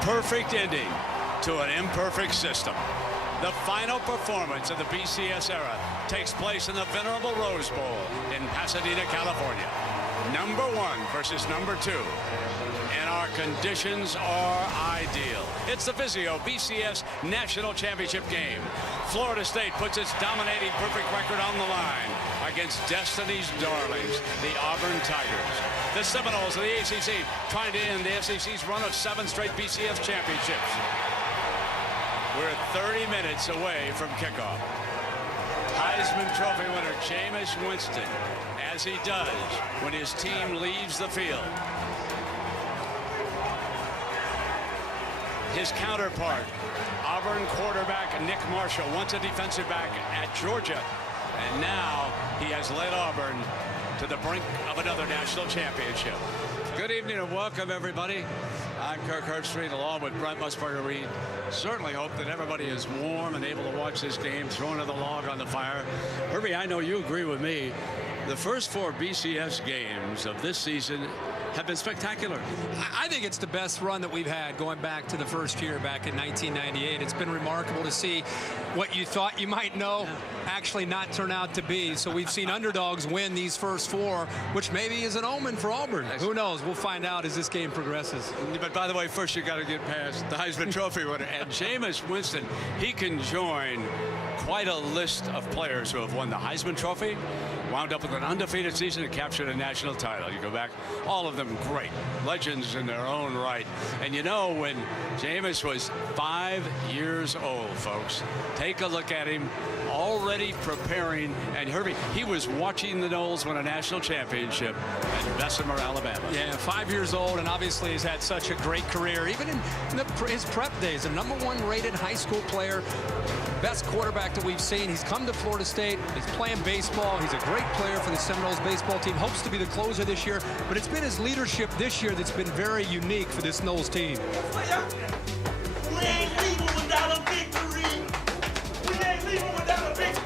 perfect ending to an imperfect system. The final performance of the BCS era takes place in the venerable Rose Bowl in Pasadena, California. Number 1 versus number 2. And our conditions are ideal. It's the BCS National Championship Game. Florida State puts its dominating perfect record on the line against Destiny's darlings, the Auburn Tigers. The Seminoles of the ACC trying to end the SEC's run of 7 straight BCS championships. We're 30 minutes away from kickoff. Heisman Trophy winner Jameis Winston, as he does when his team leaves the field. His counterpart, Auburn quarterback Nick Marshall, once a defensive back at Georgia, and now he has led Auburn to the brink of another national championship. Good evening and welcome, everybody. I'm Kirk Herbstreit along with Brent Musburger. We certainly hope that everybody is warm and able to watch this game, throw another log on the fire. Herbie, I know you agree with me. The first 4 BCS games of this season have been spectacular. I think it's the best run that we've had going back to the first year back in 1998. It's been remarkable to see what you thought you might know actually not turn out to be. So we've seen underdogs win these first 4, which maybe is an omen for Auburn. Who knows? We'll find out as this game progresses. But by the way, first you got to get past the Heisman Trophy winner. And Jameis Winston, he can join quite a list of players who have won the Heisman Trophy, wound up with an undefeated season and captured a national title. You go back, all of them great legends in their own right. And you know, when Jameis was 5 years old, folks, take a look at him already preparing. And Herbie, he was watching the Noles win a national championship at Bessemer, Alabama. Yeah, 5 years old, and obviously has had such a great career. Even in his prep days, a #1 rated high school player, best quarterback that we've seen. He's come to Florida State. He's playing baseball. He's a great player for the Seminoles baseball team. Hopes to be the closer this year, but it's been his leadership this year that's been very unique for this Noles team. We ain't leaving without a victory. We ain't leaving without a victory.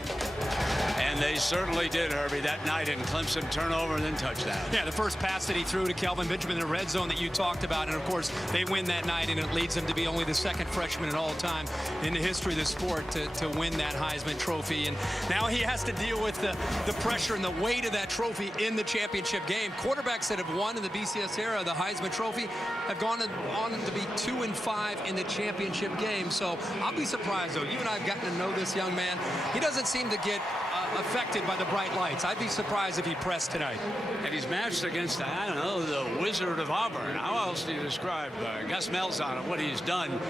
And they certainly did, Herbie, that night in Clemson, turnover and then touchdown. Yeah, the first pass that he threw to Kelvin Benjamin in the red zone that you talked about, and of course they win that night, and it leads him to be only the 2nd freshman in all time in the history of the sport to win that Heisman Trophy. And now he has to deal with the pressure and the weight of that trophy in the championship game. Quarterbacks that have won in the BCS era the Heisman Trophy have gone on to be 2-5 in the championship game. So I'll be surprised, though. You and I have gotten to know this young man. He doesn't seem to get affected by the bright lights. I'd be surprised if he pressed tonight. And he's matched against, I don't know, the Wizard of Auburn. How else do you describe Gus Malzahn and what he's done?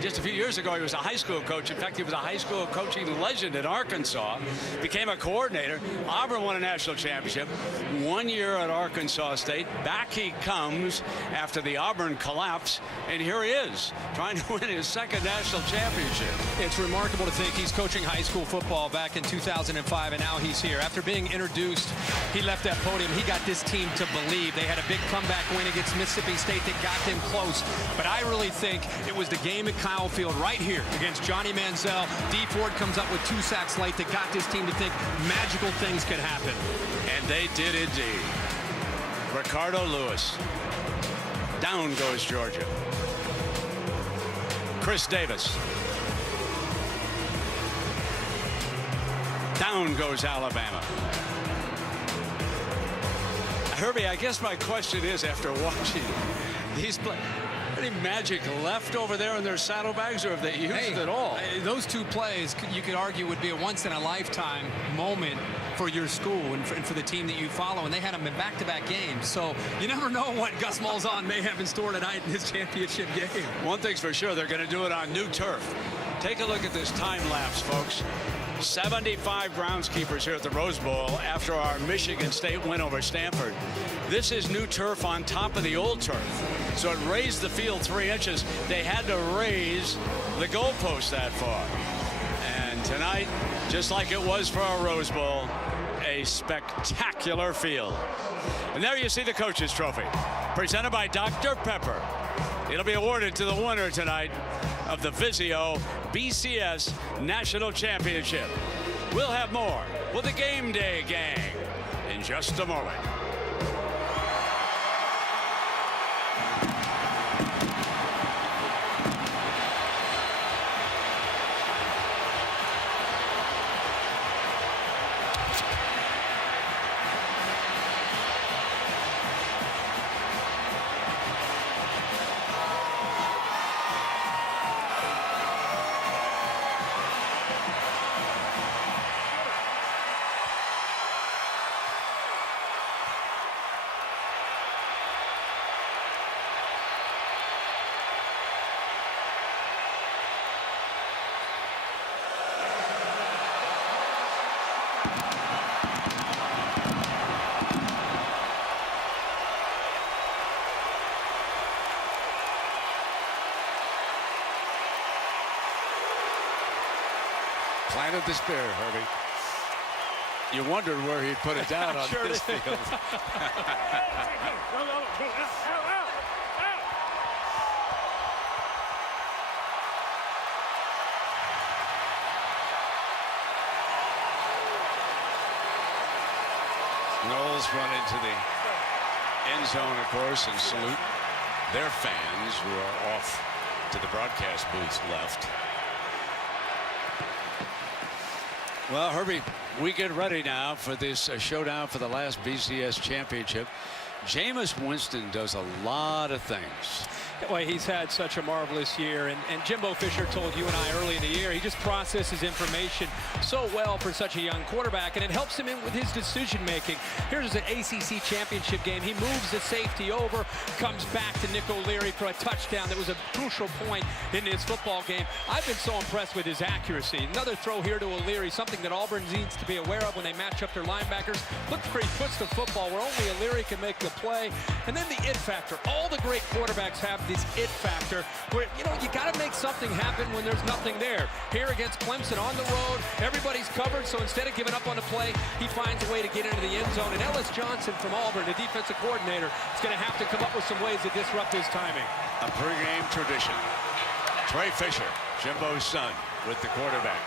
Just a few years ago, he was a high school coach. In fact, he was a high school coaching legend at Arkansas. Became a coordinator. Auburn won a national championship. 1 year at Arkansas State. Back he comes after the Auburn collapse. And here he is, trying to win his 2nd national championship. It's remarkable to think he's coaching high school football back in 2005, and now he's here. After being introduced, he left that podium. He got this team to believe. They had a big comeback win against Mississippi State that got them close. But I really think it was the game at Kyle Field right here against Johnny Manziel. D. Ford comes up with 2 sacks late that got this team to think magical things could happen. And they did indeed. Ricardo Lewis. Down goes Georgia. Chris Davis. Down goes Alabama. Herbie, I guess my question is, after watching these players, any magic left over there in their saddlebags, or have they used it at all? Those 2 plays, you could argue, would be a once-in-a-lifetime moment for your school and for the team that you follow, and they had them in back-to-back games. So you never know what Gus Malzahn may have in store tonight in his championship game. One thing's for sure, they're going to do it on new turf. Take a look at this time lapse, folks. 75 groundskeepers here at the Rose Bowl after our Michigan State win over Stanford. This is new turf on top of the old turf. So it raised the field 3 inches. They had to raise the goalpost that far. And tonight, just like it was for our Rose Bowl, a spectacular field. And there you see the coach's trophy, presented by Dr. Pepper. It'll be awarded to the winner tonight of the Vizio BCS National Championship. We'll have more with the Game Day Gang in just a moment. of the spear, Herbie. You wondered where he'd put it down on this field. Go, out. Noles run into the end zone, of course, and salute their fans who are off to the broadcast booths left. Well, Herbie, we get ready now for this showdown for the last BCS championship. Jameis Winston does a lot of things. Well, he's had such a marvelous year, and Jimbo Fisher told you and I early in the year, he just processes information so well for such a young quarterback, and it helps him in with his decision making. Here's an ACC championship game. He moves the safety over, comes back to Nick O'Leary for a touchdown that was a crucial point in his football game. I've been so impressed with his accuracy. Another throw here to O'Leary, something that Auburn needs to be aware of when they match up their linebackers. Look where he puts the football, where only O'Leary can make the play. And then the it factor. All the great quarterbacks have this it factor where, you know, you got to make something happen when there's nothing there. Here against Clemson on the road, everybody's covered, so instead of giving up on the play, he finds a way to get into the end zone. And Ellis Johnson from Auburn, the defensive coordinator, is going to have to come up with some ways to disrupt his timing. A pregame tradition. Trey Fisher, Jimbo's son, with the quarterback.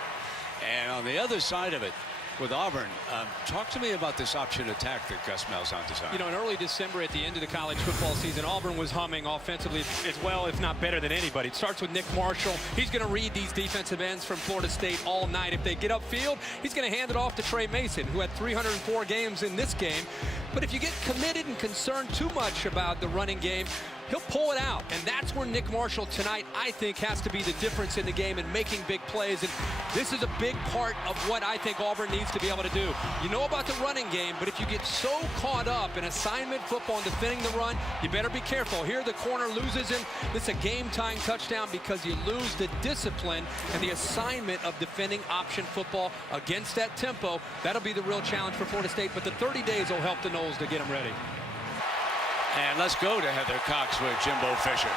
And on the other side of it, with Auburn, talk to me about this option attack that Gus Malzahn designed. You know, in early December at the end of the college football season, Auburn was humming offensively as well, if not better than anybody. It starts with Nick Marshall. He's going to read these defensive ends from Florida State all night. If they get upfield, he's going to hand it off to Trey Mason, who had 304 games in this game. But if you get committed and concerned too much about the running game, he'll pull it out. And that's where Nick Marshall tonight, I think, has to be the difference in the game and making big plays. And this is a big part of what I think Auburn needs to be able to do. You know about the running game, but if you get so caught up in assignment football and defending the run, you better be careful. Here the corner loses him. This is a game-tying touchdown because you lose the discipline and the assignment of defending option football against that tempo. That'll be the real challenge for Florida State, but the 30 days will help the Noles to get them ready. And let's go to Heather Cox with Jimbo Fisher.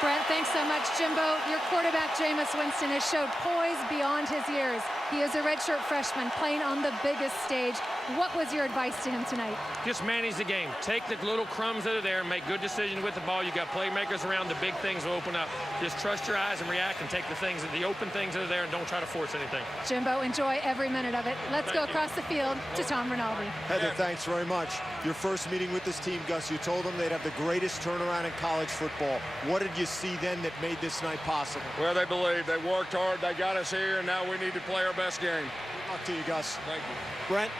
Brent, thanks so much. Jimbo, your quarterback, Jameis Winston, has showed poise beyond his years. He is a redshirt freshman playing on the biggest stage. What was your advice to him tonight? Just manage the game. Take the little crumbs that are there and make good decisions with the ball. You got playmakers around. The big things will open up. Just trust your eyes and react and take the open things that are there and don't try to force anything. Jimbo, enjoy every minute of it. Let's go across the field to Tom Rinaldi. Heather, thanks very much. Your first meeting with this team, Gus, you told them they'd have the greatest turnaround in college football. What did you see then that made this night possible? Well, they believed. They worked hard. They got us here, and now we need to play our best game. Good luck to you, Gus. Thank you. Brent?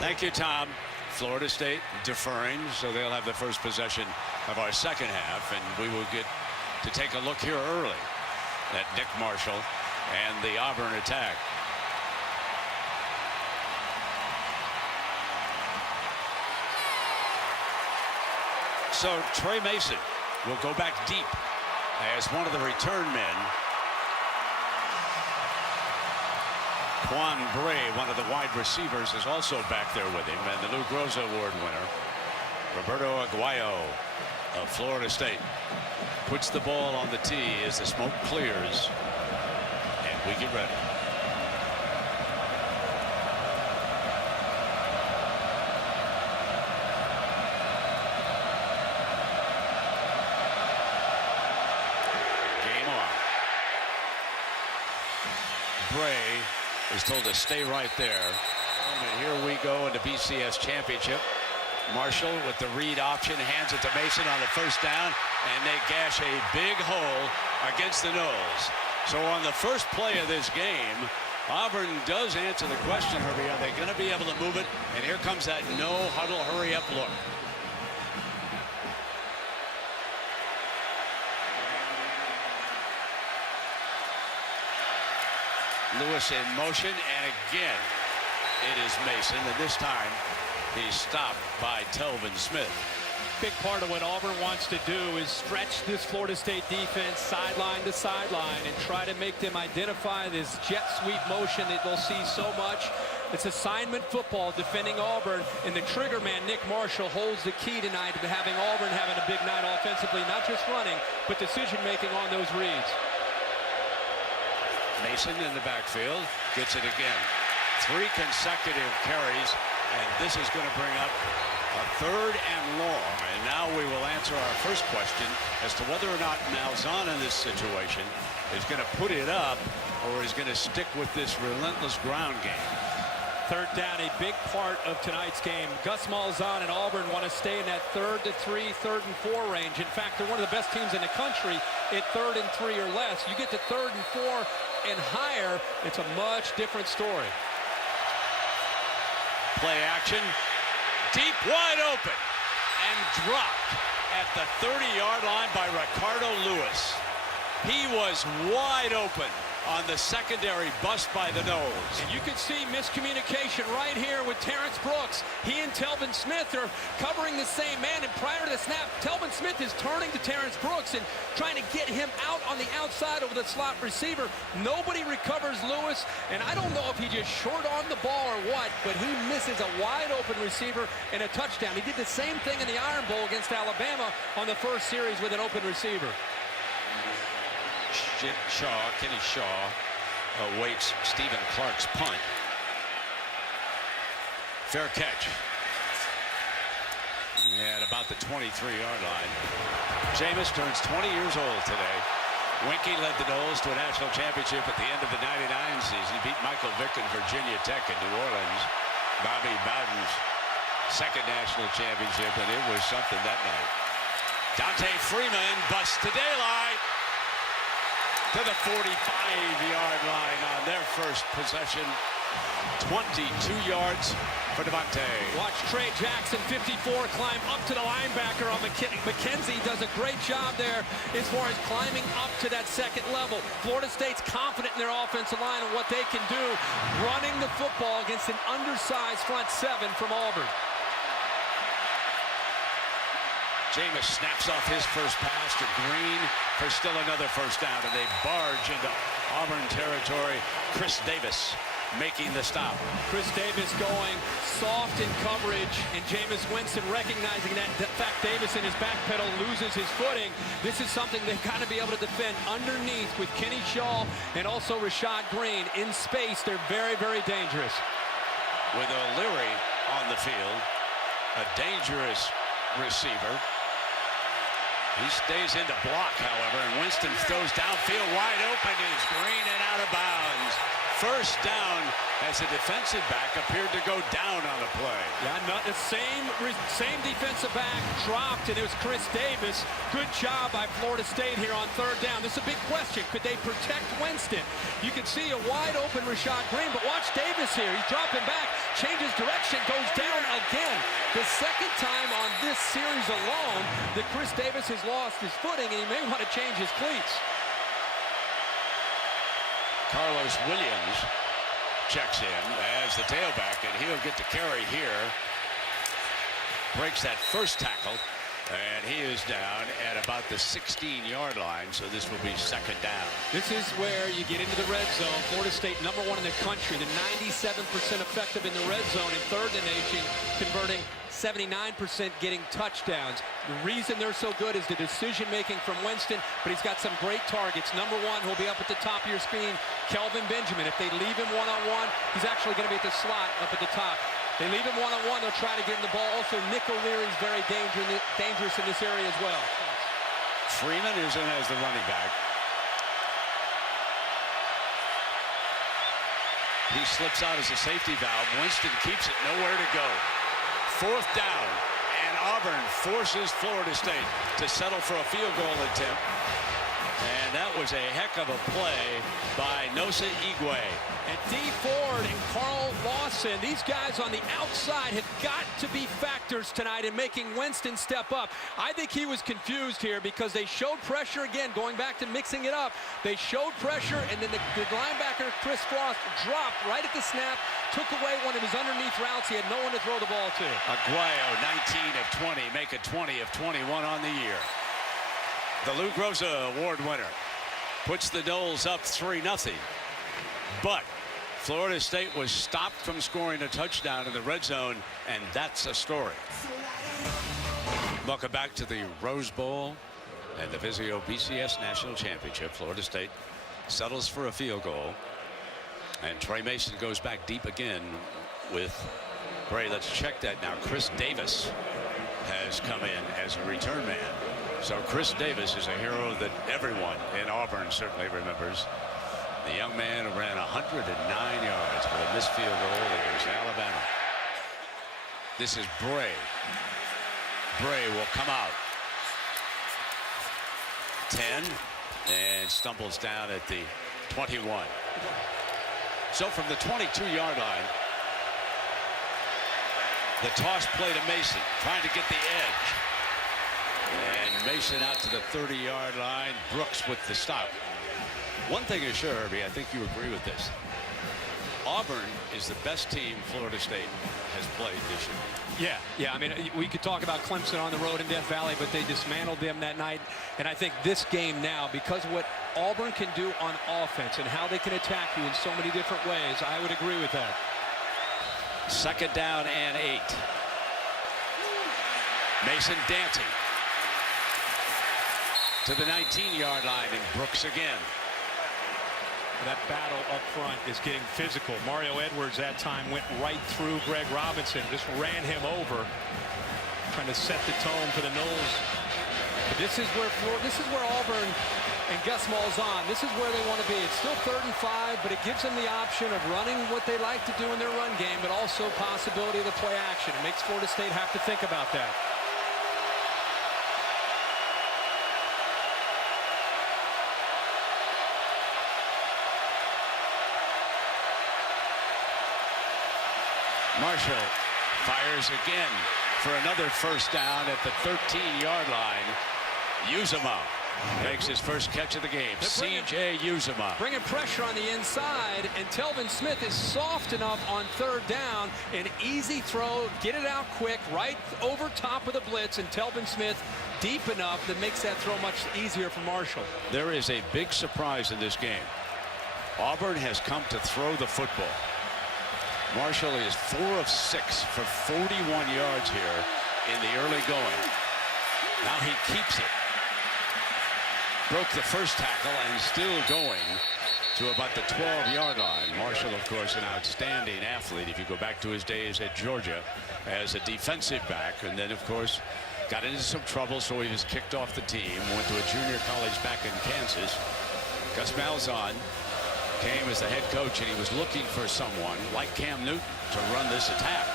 Thank you, Tom. Florida State deferring, so they'll have the first possession of our second half, and we will get to take a look here early at Nick Marshall and the Auburn attack. So Trey Mason will go back deep as one of the return men. Quan Bray, one of the wide receivers, is also back there with him, and the Lou Groza Award winner, Roberto Aguayo of Florida State, puts the ball on the tee as the smoke clears, and we get ready. Game on. Bray is told to stay right there. And here we go in the BCS championship. Marshall with the read option hands it to Mason on the first down, and they gash a big hole against the Noles. So on the first play of this game, Auburn does answer the question, Herbie, are they going to be able to move it? And here comes that no huddle, hurry up look. Lewis in motion, and again it is Mason, and this time he's stopped by Telvin Smith. Big part of what Auburn wants to do is stretch this Florida State defense sideline to sideline and try to make them identify this jet sweep motion that they'll see so much. It's assignment football defending Auburn, and the trigger man, Nick Marshall, holds the key tonight to having Auburn having a big night offensively, not just running, but decision making on those reads. Mason in the backfield gets it again. 3 consecutive carries, and this is going to bring up a 3rd and long. And now we will answer our first question as to whether or not Malzahn in this situation is going to put it up or is going to stick with this relentless ground game. 3rd down, a big part of tonight's game. Gus Malzahn and Auburn want to stay in that 3rd to 3, 3rd and 4 range. In fact, they're one of the best teams in the country at 3rd and 3 or less. You get to 3rd and 4 and higher, it's a much different story. Play action, deep, wide open, and dropped at the 30-yard line by Ricardo Lewis. He was wide open on the secondary bust by the Noles. And you can see miscommunication right here with Terrence Brooks. He and Telvin Smith are covering the same man, and prior to the snap, Telvin Smith is turning to Terrence Brooks and trying to get him out on the outside over the slot receiver. Nobody recovers Lewis, and I don't know if he just short on the ball or what, but he misses a wide open receiver and a touchdown. He did the same thing in the Iron Bowl against Alabama on the first series with an open receiver. Kenny Shaw awaits Stephen Clark's punt. Fair catch. At about the 23-yard line. Jameis turns 20 years old today. Winkie led the Noles to a national championship at the end of the '99 season. He beat Michael Vick and Virginia Tech in New Orleans. Bobby Bowden's 2nd national championship, and it was something that night. Dante Freeman busts to daylight to the 45-yard line on their first possession. 22 yards for Devontae. Watch Trey Jackson, 54, climb up to the linebacker on McKenzie. Does a great job there as far as climbing up to that 2nd level. Florida State's confident in their offensive line and what they can do running the football against an undersized front 7 from Auburn. Jameis snaps off his first pass to Green for still another first down, and they barge into Auburn territory. Chris Davis making the stop. Chris Davis going soft in coverage, and Jameis Winston recognizing that. In fact, Davis in his back pedal loses his footing. This is something they've got to be able to defend underneath with Kenny Shaw and also Rashad Green. In space, they're very, very dangerous. With O'Leary on the field, a dangerous receiver. He stays in the block, however, and Winston throws downfield wide open. Is Green and out of bounds. First down as the defensive back appeared to go down on the play. Yeah, not the same defensive back dropped, and it was Chris Davis. Good job by Florida State here on 3rd down. This is a big question. Could they protect Winston? You can see a wide open Rashad Green, but watch Davis here. He's dropping back, changes direction, goes down again. The 2nd time on this series alone that Chris Davis has lost his footing, and he may want to change his cleats. Carlos Williams checks in as the tailback, and he'll get the carry here. Breaks that first tackle, and he is down at about the 16-yard line, so this will be 2nd down. This is where you get into the red zone. Florida State, #1 in the country. They're 97% effective in the red zone and 3rd in the nation, converting 79% getting touchdowns. The reason they're so good is the decision-making from Winston, but he's got some great targets. #1, who'll be up at the top of your screen, Kelvin Benjamin. If they leave him one-on-one, he's actually going to be at the slot up at the top. They leave him one-on-one, they'll try to get him the ball. Also, Nick O'Leary's very dangerous in this area as well. Freeman is in as the running back. He slips out as a safety valve. Winston keeps it, nowhere to go. 4th down, and Auburn forces Florida State to settle for a field goal attempt. And that was a heck of a play by Nosa Igwe. And Dee Ford and Carl Lawson, these guys on the outside have got to be factors tonight in making Winston step up. I think he was confused here because they showed pressure again, going back to mixing it up. They showed pressure, and then the linebacker, Chris Frost, dropped right at the snap, took away one of his underneath routes. He had no one to throw the ball to. Aguayo, 19 of 20, make it 20 of 21 on the year. The Lou Groza Award winner puts the Noles up 3-0. But Florida State was stopped from scoring a touchdown in the red zone, and that's a story. Welcome back to the Rose Bowl and the Vizio BCS National Championship. Florida State settles for a field goal. And Trey Mason goes back deep again with Bray. Let's check that now. Chris Davis has come in as a return man. So Chris Davis is a hero that everyone in Auburn certainly remembers. The young man who ran 109 yards with a missed field goal against Alabama. This is Bray. Bray will come out. 10 and stumbles down at the 21. So from the 22-yard line, the toss play to Mason, trying to get the edge. And Mason out to the 30-yard line. Brooks with the stop. One thing is sure, Herbie, I think you agree with this. Auburn is the best team Florida State has played this year. Yeah. I mean, we could talk about Clemson on the road in Death Valley, but they dismantled them that night. And I think this game now, because of what Auburn can do on offense and how they can attack you in so many different ways, I would agree with that. 2nd down and 8. Mason dancing to the 19-yard line, and Brooks again. That battle up front is getting physical. Mario Edwards that time went right through Greg Robinson, just ran him over, trying to set the tone for the Noles. But this is where Auburn and Gus Malzahn, this is where they want to be. It's still 3rd and 5, but it gives them the option of running what they like to do in their run game, but also possibility of the play action. It makes Florida State have to think about that. Marshall fires again for another 1st down at the 13-yard line. Uzomah makes his first catch of the game. C.J. Uzomah. Bringing pressure on the inside, and Telvin Smith is soft enough on 3rd down. An easy throw, get it out quick, right over top of the blitz, and Telvin Smith deep enough that makes that throw much easier for Marshall. There is a big surprise in this game. Auburn has come to throw the football. Marshall is 4 of 6 for 41 yards here in the early going. Now he keeps it. Broke the first tackle and still going to about the 12-yard line. Marshall, of course, an outstanding athlete if you go back to his days at Georgia as a defensive back. And then, of course, got into some trouble, so he was kicked off the team. Went to a junior college back in Kansas. Gus Malzahn came as the head coach, and he was looking for someone like Cam Newton to run this attack.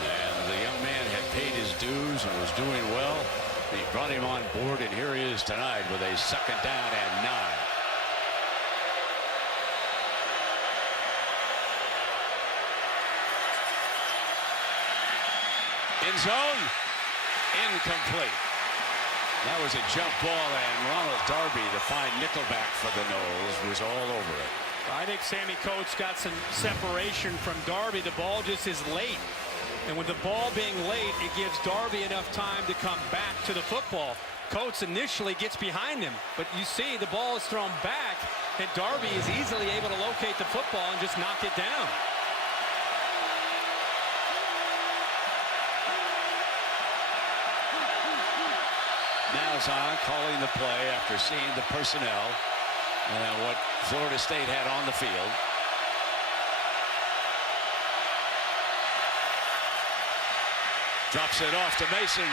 And the young man had paid his dues and was doing well. He brought him on board, and here he is tonight with a 2nd down and 9. End zone, incomplete. That was a jump ball, and Ronald Darby, the fine nickelback for the Noles, was all over it. I think Sammy Coates got some separation from Darby. The ball just is late. And with the ball being late, it gives Darby enough time to come back to the football. Coates initially gets behind him, but you see the ball is thrown back, and Darby is easily able to locate the football and just knock it down. Malzahn calling the play after seeing the personnel and what Florida State had on the field. Drops it off to Mason.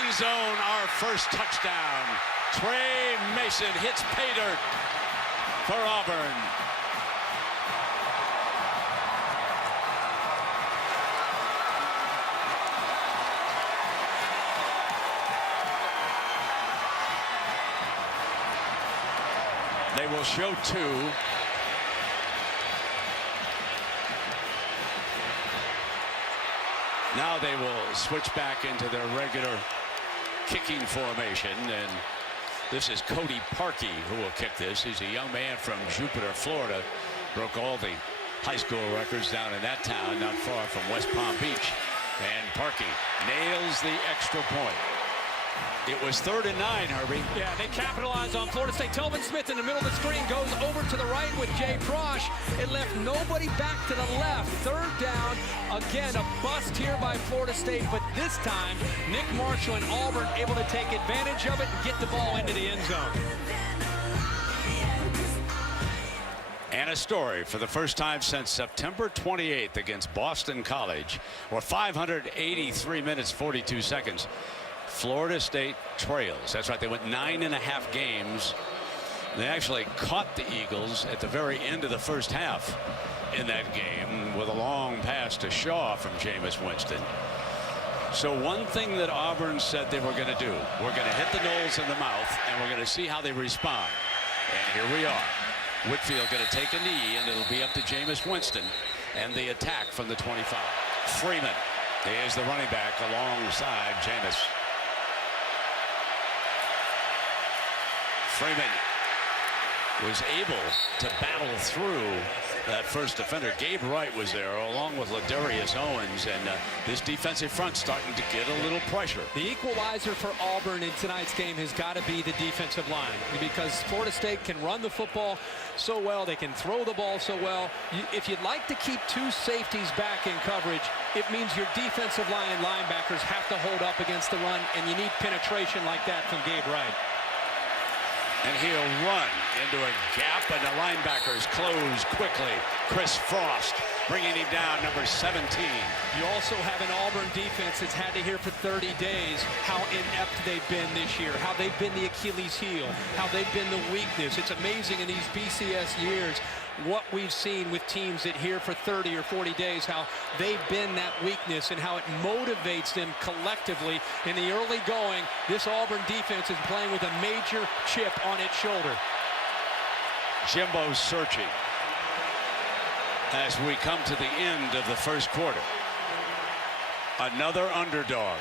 End zone, our first touchdown. Trey Mason hits pay dirt for Auburn. They will show 2. Now they will switch back into their regular kicking formation, and this is Cody Parkey who will kick this. He's a young man from Jupiter, Florida. Broke all the high school records down in that town, not far from West Palm Beach. And Parkey nails the extra point. It was 3rd and 9, Herbie. Yeah, they capitalized on Florida State. Telvin Smith in the middle of the screen goes over to the right with Jay Prosh. It left nobody back to the left. 3rd down. Again, a bust here by Florida State, but this time, Nick Marshall and Auburn able to take advantage of it and get the ball into the end zone. And a story for the first time since September 28th against Boston College, or 583 minutes 42 seconds. Florida State trails. That's right, they went 9.5 games. They actually caught the Eagles at the very end of the first half in that game with a long pass to Shaw from Jameis Winston. So one thing that Auburn said they were going to do, we're going to hit the Noles in the mouth and we're going to see how they respond. And here we are. Whitfield going to take a knee, and it'll be up to Jameis Winston and the attack from the 25. Freeman is the running back alongside Jameis. Freeman was able to battle through that first defender. Gabe Wright was there along with Ladarius Owens, and this defensive front starting to get a little pressure. The equalizer for Auburn in tonight's game has got to be the defensive line, because Florida State can run the football so well, they can throw the ball so well. If you'd like to keep two safeties back in coverage, it means your defensive line and linebackers have to hold up against the run, and you need penetration like that from Gabe Wright. And he'll run into a gap, and the linebackers close quickly. Chris Frost bringing him down, number 17. You also have an Auburn defense that's had to hear for 30 days how inept they've been this year, how they've been the Achilles heel, how they've been the weakness. It's amazing in these BCS years what we've seen with teams that here for 30 or 40 days, how they've been that weakness and how it motivates them collectively. In the early going, this Auburn defense is playing with a major chip on its shoulder. Jimbo searching as we come to the end of the first quarter. Another underdog,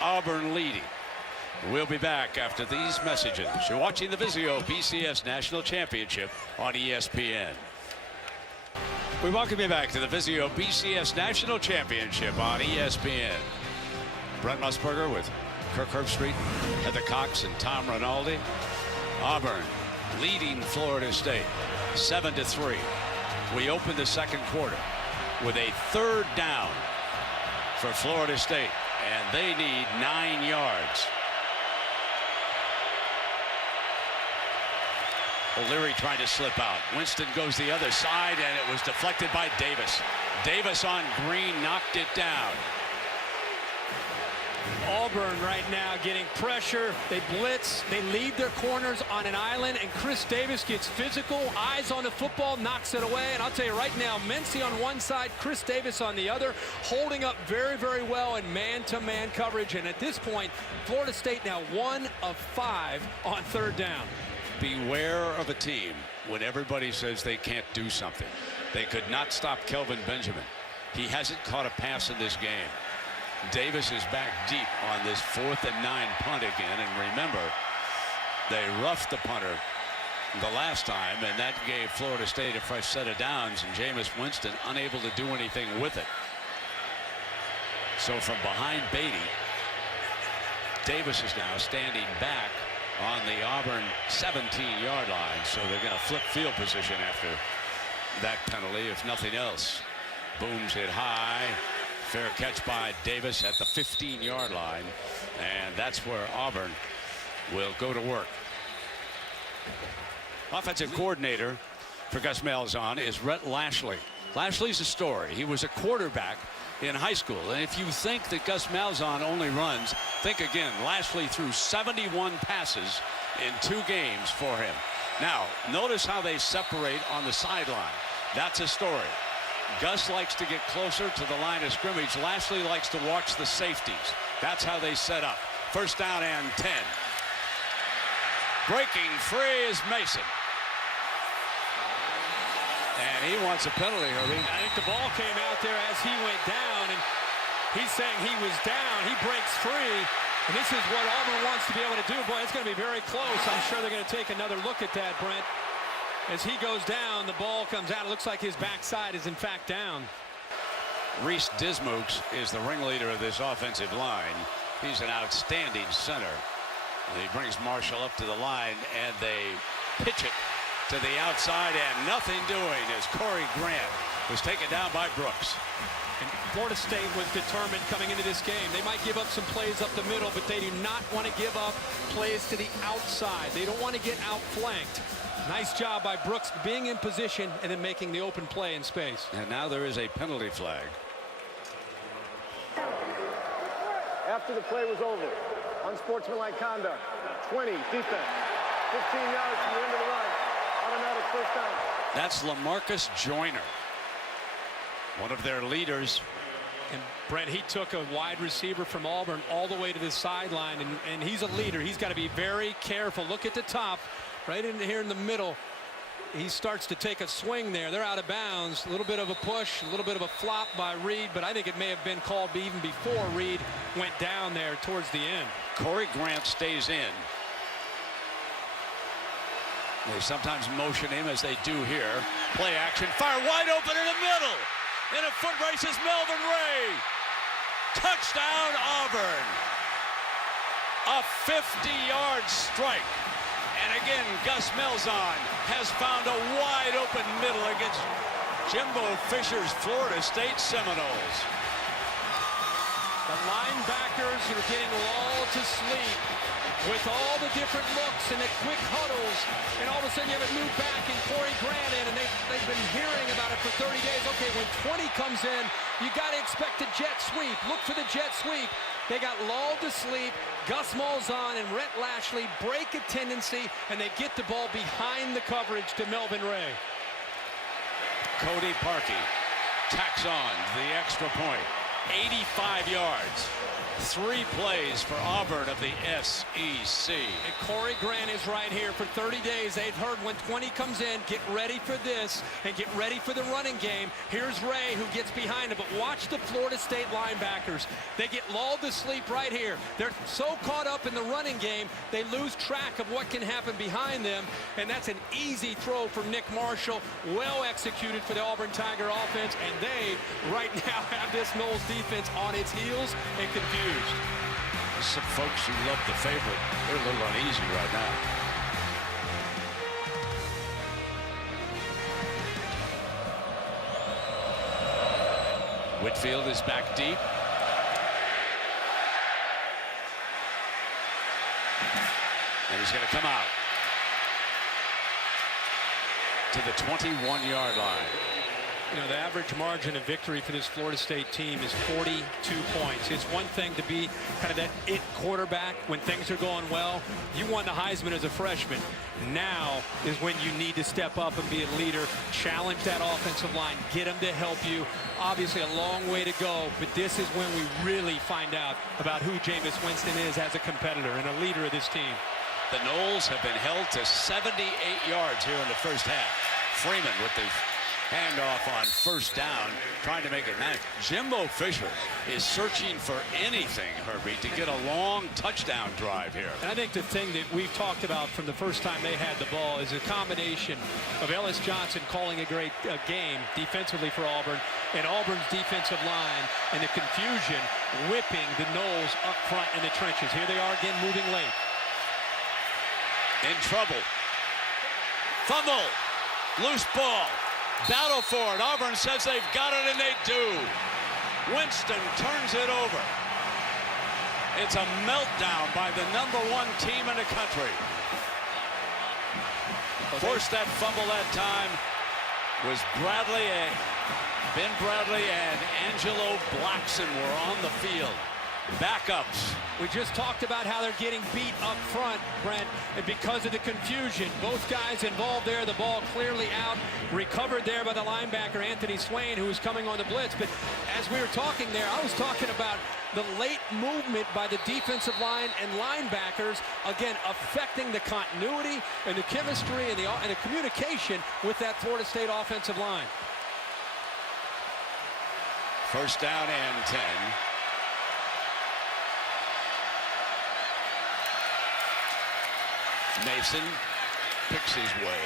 Auburn leading. We'll be back after these messages. You're watching the Vizio BCS National Championship on ESPN. We welcome you back to the Vizio BCS National Championship on ESPN. Brent Musburger with Kirk Herbstreit, Heather Cox, and Tom Rinaldi. Auburn leading Florida State 7-3. We open the second quarter with a third down for Florida State, and they need 9 yards. O'Leary trying to slip out. Winston goes the other side, and it was deflected by Davis. Davis on Green knocked it down. Auburn right now getting pressure. They blitz. They lead their corners on an island, and Chris Davis gets physical. Eyes on the football, knocks it away. And I'll tell you right now, Mency on one side, Chris Davis on the other, holding up very, very well in man-to-man coverage. And at this point, Florida State now 1 of 5 on third down. Beware of a team when everybody says they can't do something. They could not stop Kelvin Benjamin. He hasn't caught a pass in this game. Davis is back deep on this 4th and 9 punt again. And remember, they roughed the punter the last time, and that gave Florida State a fresh set of downs, and Jameis Winston unable to do anything with it. So from behind Beatty, Davis is now standing back on the Auburn 17-yard line. So they're going to flip field position after that penalty, if nothing else. Booms hit high. Fair catch by Davis at the 15-yard line. And that's where Auburn will go to work. Offensive coordinator for Gus Malzahn is Rhett Lashley. Lashley's a story. He was a quarterback in high school. And if you think that Gus Malzahn only runs, think again. Lashley threw 71 passes in 2 games for him. Now, notice how they separate on the sideline. That's a story. Gus likes to get closer to the line of scrimmage. Lashley likes to watch the safeties. That's how they set up. First down and 10. Breaking free is Mason. And he wants a penalty, Herbie. I think the ball came out there as he went down, and he's saying he was down. He breaks free, and this is what Auburn wants to be able to do. Boy, it's going to be very close. I'm sure they're going to take another look at that, Brent. As he goes down, the ball comes out. It looks like his backside is, in fact, down. Reese Dismukes is the ringleader of this offensive line. He's an outstanding center. He brings Marshall up to the line, and they pitch it to the outside, and nothing doing as Corey Grant was taken down by Brooks. And Florida State was determined coming into this game. They might give up some plays up the middle, but they do not want to give up plays to the outside. They don't want to get outflanked. Nice job by Brooks being in position and then making the open play in space. And now there is a penalty flag. After the play was over, unsportsmanlike conduct, 20, defense, 15 yards from the end of the run, automatic first down. That's LaMarcus Joyner, one of their leaders. And Brent, he took a wide receiver from Auburn all the way to the sideline, and he's a leader. He's got to be very careful. Look at the top, right in here in the middle. He starts to take a swing there. They're out of bounds. A little bit of a push, a little bit of a flop by Reed, but I think it may have been called even before Reed went down there towards the end. Corey Grant stays in. They sometimes motion him, as they do here. Play action, fire wide open in the middle. In a foot race is Melvin Ray. Touchdown, Auburn. A 50-yard strike. And again, Gus Malzahn has found a wide open middle against Jimbo Fisher's Florida State Seminoles. The linebackers are getting lulled to sleep with all the different looks and the quick huddles, and all of a sudden you have a new back in Corey Grant in, and they've been hearing about it for 30 days. Okay, when 20 comes in, you got to expect a jet sweep. Look for the jet sweep. They got lulled to sleep. Gus Malzahn and Rhett Lashley break a tendency, and they get the ball behind the coverage to Melvin Ray. Cody Parkey tacks on the extra point. 85 yards. 3 plays for Auburn of the SEC. And Corey Grant is right here for 30 days. They've heard when 20 comes in, get ready for this and get ready for the running game. Here's Ray who gets behind him, but watch the Florida State linebackers. They get lulled to sleep right here. They're so caught up in the running game, they lose track of what can happen behind them, and that's an easy throw from Nick Marshall. Well executed for the Auburn Tiger offense, and they right now have this Noles defense on its heels and confused. Some folks who love the favorite, they're a little uneasy right now. Whitfield is back deep. And he's going to come out to the 21-yard line. You know, the average margin of victory for this Florida State team is 42 points. It's one thing to be kind of that it quarterback when things are going well. You won the Heisman as a freshman. Now is when you need to step up and be a leader, challenge that offensive line, get them to help you. Obviously a long way to go, but this is when we really find out about who Jameis Winston is as a competitor and a leader of this team. The Noles have been held to 78 yards here in the first half. Freeman with the handoff on first down, trying to make it match. Jimbo Fisher is searching for anything, Herbie, to get a long touchdown drive here. And I think the thing that we've talked about from the first time they had the ball is a combination of Ellis Johnson calling a great game defensively for Auburn, and Auburn's defensive line, and the confusion whipping the Noles up front in the trenches. Here they are again, moving late. In trouble. Fumble. Loose ball. Battle for it. Auburn says they've got it, and they do. Winston turns it over. It's a meltdown by the #1 team in the country. Forced that fumble that time was Bradley. Ben Bradley and Angelo Blackson were on the field. Backups. We just talked about how they're getting beat up front, Brent, and because of the confusion, both guys involved there, the ball clearly out, recovered there by the linebacker, Anthony Swain, who was coming on the blitz. But as we were talking there, I was talking about the late movement by the defensive line and linebackers, again, affecting the continuity and the chemistry and the communication with that Florida State offensive line. First down and 10. Mason picks his way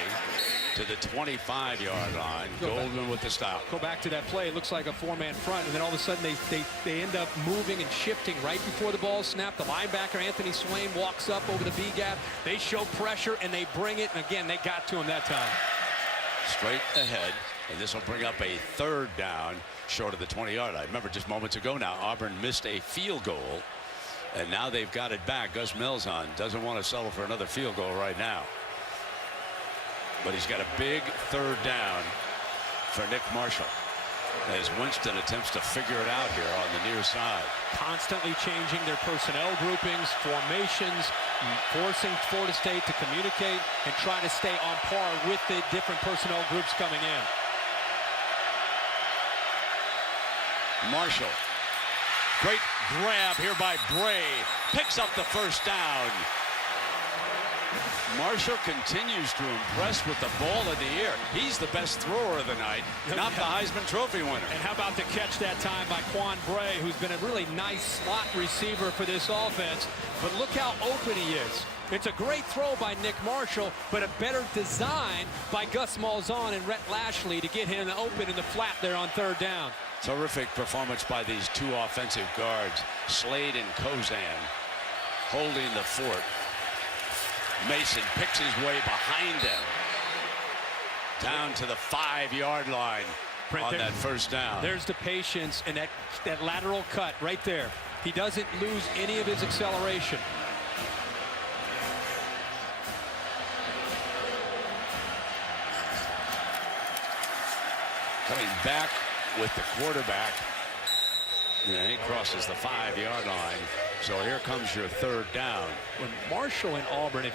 to the 25-yard line. Goldman with the stop. Go back to that play. It looks like a four-man front, and then all of a sudden they end up moving and shifting right before the ball snapped. The linebacker, Anthony Swain, walks up over the B-gap. They show pressure, and they bring it, and again, they got to him that time. Straight ahead. And this will bring up a 3rd down short of the 20-yard line. Remember, just moments ago now, Auburn missed a field goal, and now they've got it back. Gus Malzahn doesn't want to settle for another field goal right now. But he's got a big 3rd down for Nick Marshall as Winston attempts to figure it out here on the near side. Constantly changing their personnel groupings, formations, forcing Florida State to communicate and try to stay on par with the different personnel groups coming in. Marshall, great grab here by Bray, picks up the 1st down. Marshall continues to impress with the ball in the air. He's the best thrower of the night, not the Heisman Trophy winner. And how about the catch that time by Quan Bray, who's been a really nice slot receiver for this offense. But look how open he is. It's a great throw by Nick Marshall, but a better design by Gus Malzahn and Rhett Lashley to get him open in the flat there on 3rd down. Terrific performance by these 2 offensive guards, Slade and Kozan, holding the fort. Mason picks his way behind them down to the 5-yard line on that 1st down. There's the patience and that lateral cut right there. He doesn't lose any of his acceleration. Coming back with the quarterback. Yeah, he crosses the 5-yard line. So here comes your 3rd down. When Marshall and Auburn, if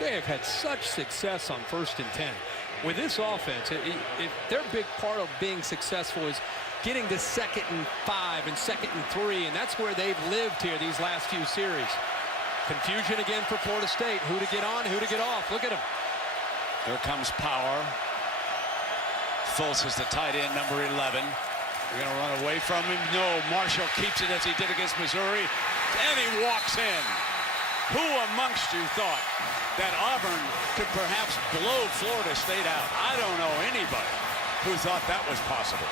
they have had such success on 1st and 10. With this offense, if their big part of being successful is getting to 2nd and 5 and 2nd and 3, and that's where they've lived here these last few series. Confusion again for Florida State. Who to get on, who to get off. Look at him. Here comes Power. Fultz is the tight end, number 11. They're going to run away from him. No, Marshall keeps it as he did against Missouri. And he walks in. Who amongst you thought that Auburn could perhaps blow Florida State out? I don't know anybody who thought that was possible.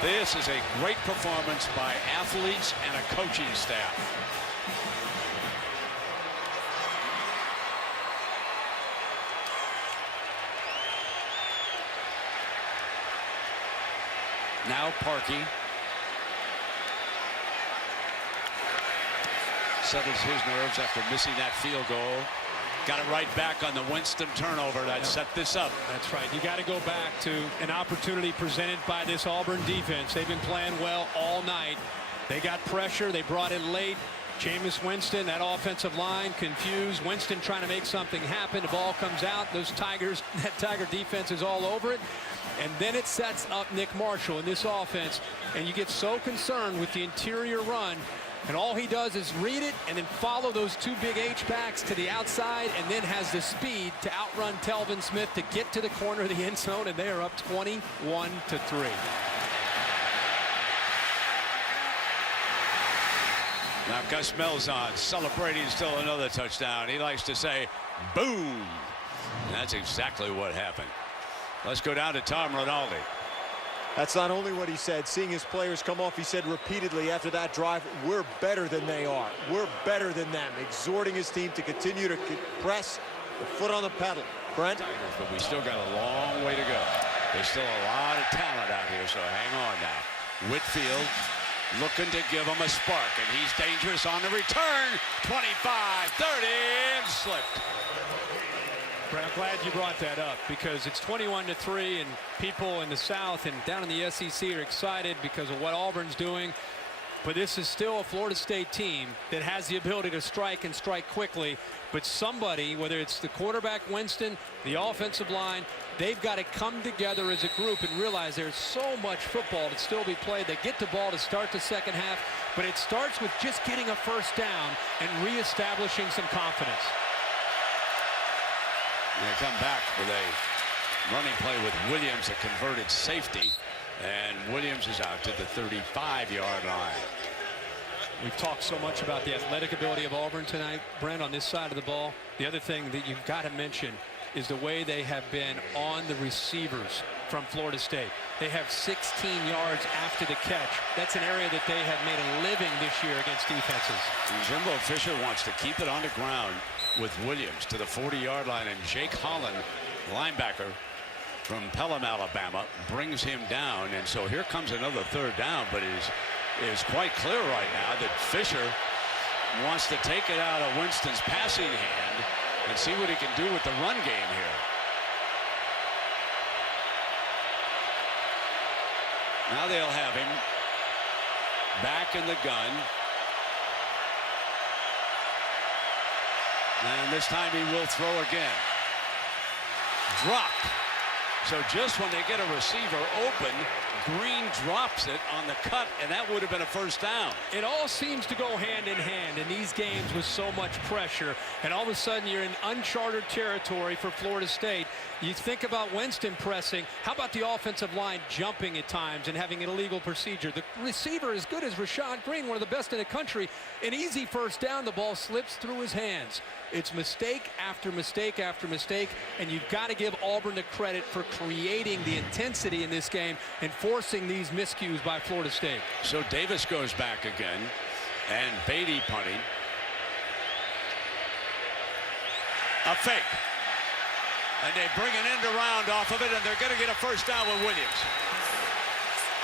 This is a great performance by athletes and a coaching staff. Now Parkey settles his nerves after missing that field goal. Got it right back on the Winston turnover that set this up. That's right. You got to go back to an opportunity presented by this Auburn defense. They've been playing well all night. They got pressure. They brought it late. Jameis Winston, that offensive line confused. Winston trying to make something happen. The ball comes out. Those Tigers, that Tiger defense is all over it. And then it sets up Nick Marshall in this offense. And you get so concerned with the interior run. And all he does is read it and then follow those 2 big H-backs to the outside and then has the speed to outrun Telvin Smith to get to the corner of the end zone. And they are up 21-3. Now Gus Malzahn celebrating still another touchdown. He likes to say, boom. And that's exactly what happened. Let's go down to Tom Rinaldi. That's not only what he said. Seeing his players come off, he said repeatedly after that drive, we're better than they are. We're better than them. Exhorting his team to continue to press the foot on the pedal. Brent? But we still got a long way to go. There's still a lot of talent out here, so hang on now. Whitfield looking to give him a spark, and he's dangerous on the return. 25, 30, and slipped. Brad, I'm glad you brought that up because it's 21-3 and people in the South and down in the SEC are excited because of what Auburn's doing. But this is still a Florida State team that has the ability to strike and strike quickly. But somebody, whether it's the quarterback Winston, the offensive line, they've got to come together as a group and realize there's so much football to still be played. They get the ball to start the second half, but it starts with just getting a first down and reestablishing some confidence. They come back with a running play with Williams, a converted safety, and Williams is out to the 35-yard line. We've talked so much about the athletic ability of Auburn tonight, Brent, on this side of the ball. The other thing that you've got to mention is the way they have been on the receivers from Florida State. They have 16 yards after the catch. That's an area that they have made a living this year against defenses. And Jimbo Fisher wants to keep it on the ground with Williams to the 40-yard line, and Jake Holland, linebacker from Pelham, Alabama, brings him down. And so here comes another third down, but it is quite clear right now that Fisher wants to take it out of Winston's passing hand and see what he can do with the run game here. Now they'll have him back in the gun. And this time he will throw again. Dropped. So just when they get a receiver open, Green drops it on the cut, and that would have been a first down. It all seems to go hand in hand in these games with so much pressure, and all of a sudden you're in uncharted territory for Florida State. You think about Winston pressing. How about the offensive line jumping at times and having an illegal procedure? The receiver as good as Rashad Green, one of the best in the country. An easy first down, the ball slips through his hands. It's mistake after mistake after mistake, and you've got to give Auburn the credit for creating the intensity in this game and forcing these miscues by Florida State. So Davis goes back again, and Beatty punting. A fake. And they bring an end around off of it, and they're going to get a first down with Williams.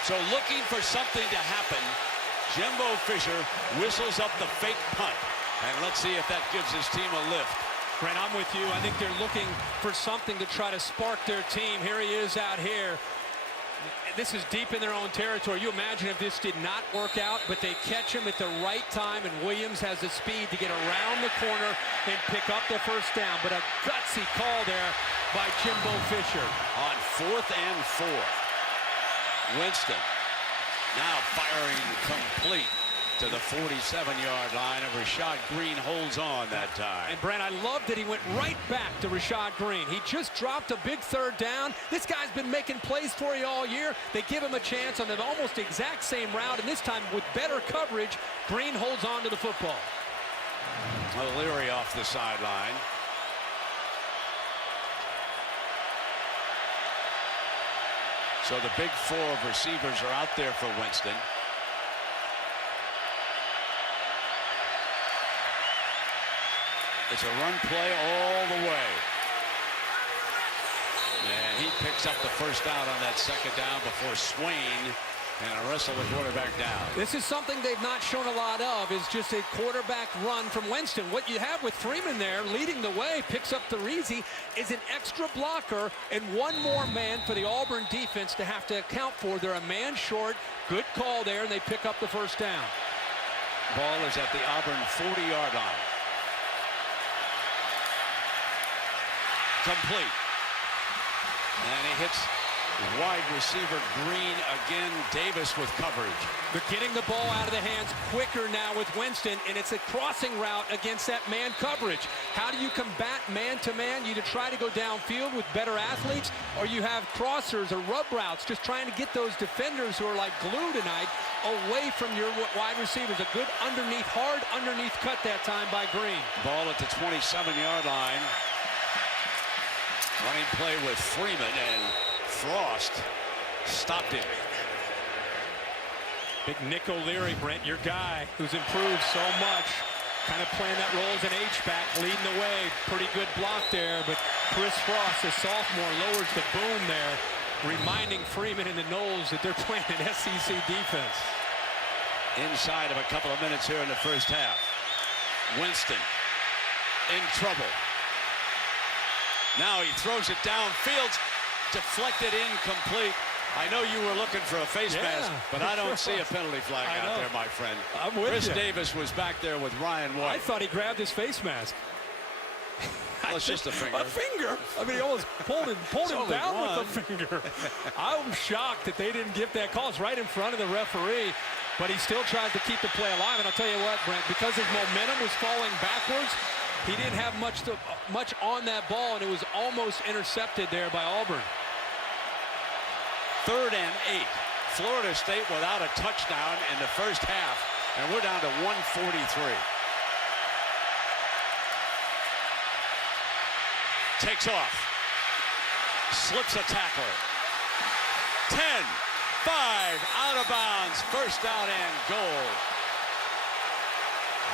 So looking for something to happen, Jimbo Fisher whistles up the fake punt. And let's see if that gives his team a lift. Brent, I'm with you. I think they're looking for something to try to spark their team. Here he is out here. This is deep in their own territory. You imagine if this did not work out, but they catch him at the right time, and Williams has the speed to get around the corner and pick up the first down. But a gutsy call there by Jimbo Fisher. On 4th and 4. Winston now firing complete to the 47-yard line, and Rashad Green holds on that time. And Brent, I love that he went right back to Rashad Green. He just dropped a big third down. This guy's been making plays for you all year. They give him a chance on the almost exact same route, and this time with better coverage, Green holds on to the football. O'Leary off the sideline. So the big 4 of receivers are out there for Winston. It's a run play all the way. And he picks up the first down on that second down before Swain and wrestle the quarterback down. This is something they've not shown a lot of, is just a quarterback run from Winston. What you have with Freeman there leading the way, picks up the Reezy, is an extra blocker and one more man for the Auburn defense to have to account for. They're a man short. Good call there, and they pick up the first down. Ball is at the Auburn 40-yard line. Complete. And he hits wide receiver Green again. Davis with coverage. They're getting the ball out of the hands quicker now with Winston, and it's a crossing route against that man coverage. How do you combat man-to-man? You either try to go downfield with better athletes, or you have crossers or rub routes, just trying to get those defenders who are like glue tonight away from your wide receivers. A good underneath, hard underneath cut that time by Green. Ball at the 27-yard line. Running play with Freeman, and Frost stopped him. Big Nick O'Leary, Brent, your guy, who's improved so much. Kind of playing that role as an H-back, leading the way. Pretty good block there, but Chris Frost, a sophomore, lowers the boom there, reminding Freeman and the Noles that they're playing an SEC defense. Inside of a couple of minutes here in the first half. Winston in trouble. Now he throws it downfield, deflected incomplete. I know you were looking for a face mask, but I don't see a penalty flag out there, my friend. I'm with Chris you. Davis was back there with Ryan White. I thought he grabbed his face mask. Well, it's just a finger. A finger? I mean, he almost pulled him down with a finger. I'm shocked that they didn't give that call. It's right in front of the referee, but he still tries to keep the play alive. And I'll tell you what, Brent, because his momentum was falling backwards, he didn't have much on that ball, and it was almost intercepted there by Auburn. 3rd and 8. Florida State without a touchdown in the first half, and we're down to 143. Takes off. Slips a tackler. 10, 5, out of bounds, first down and goal.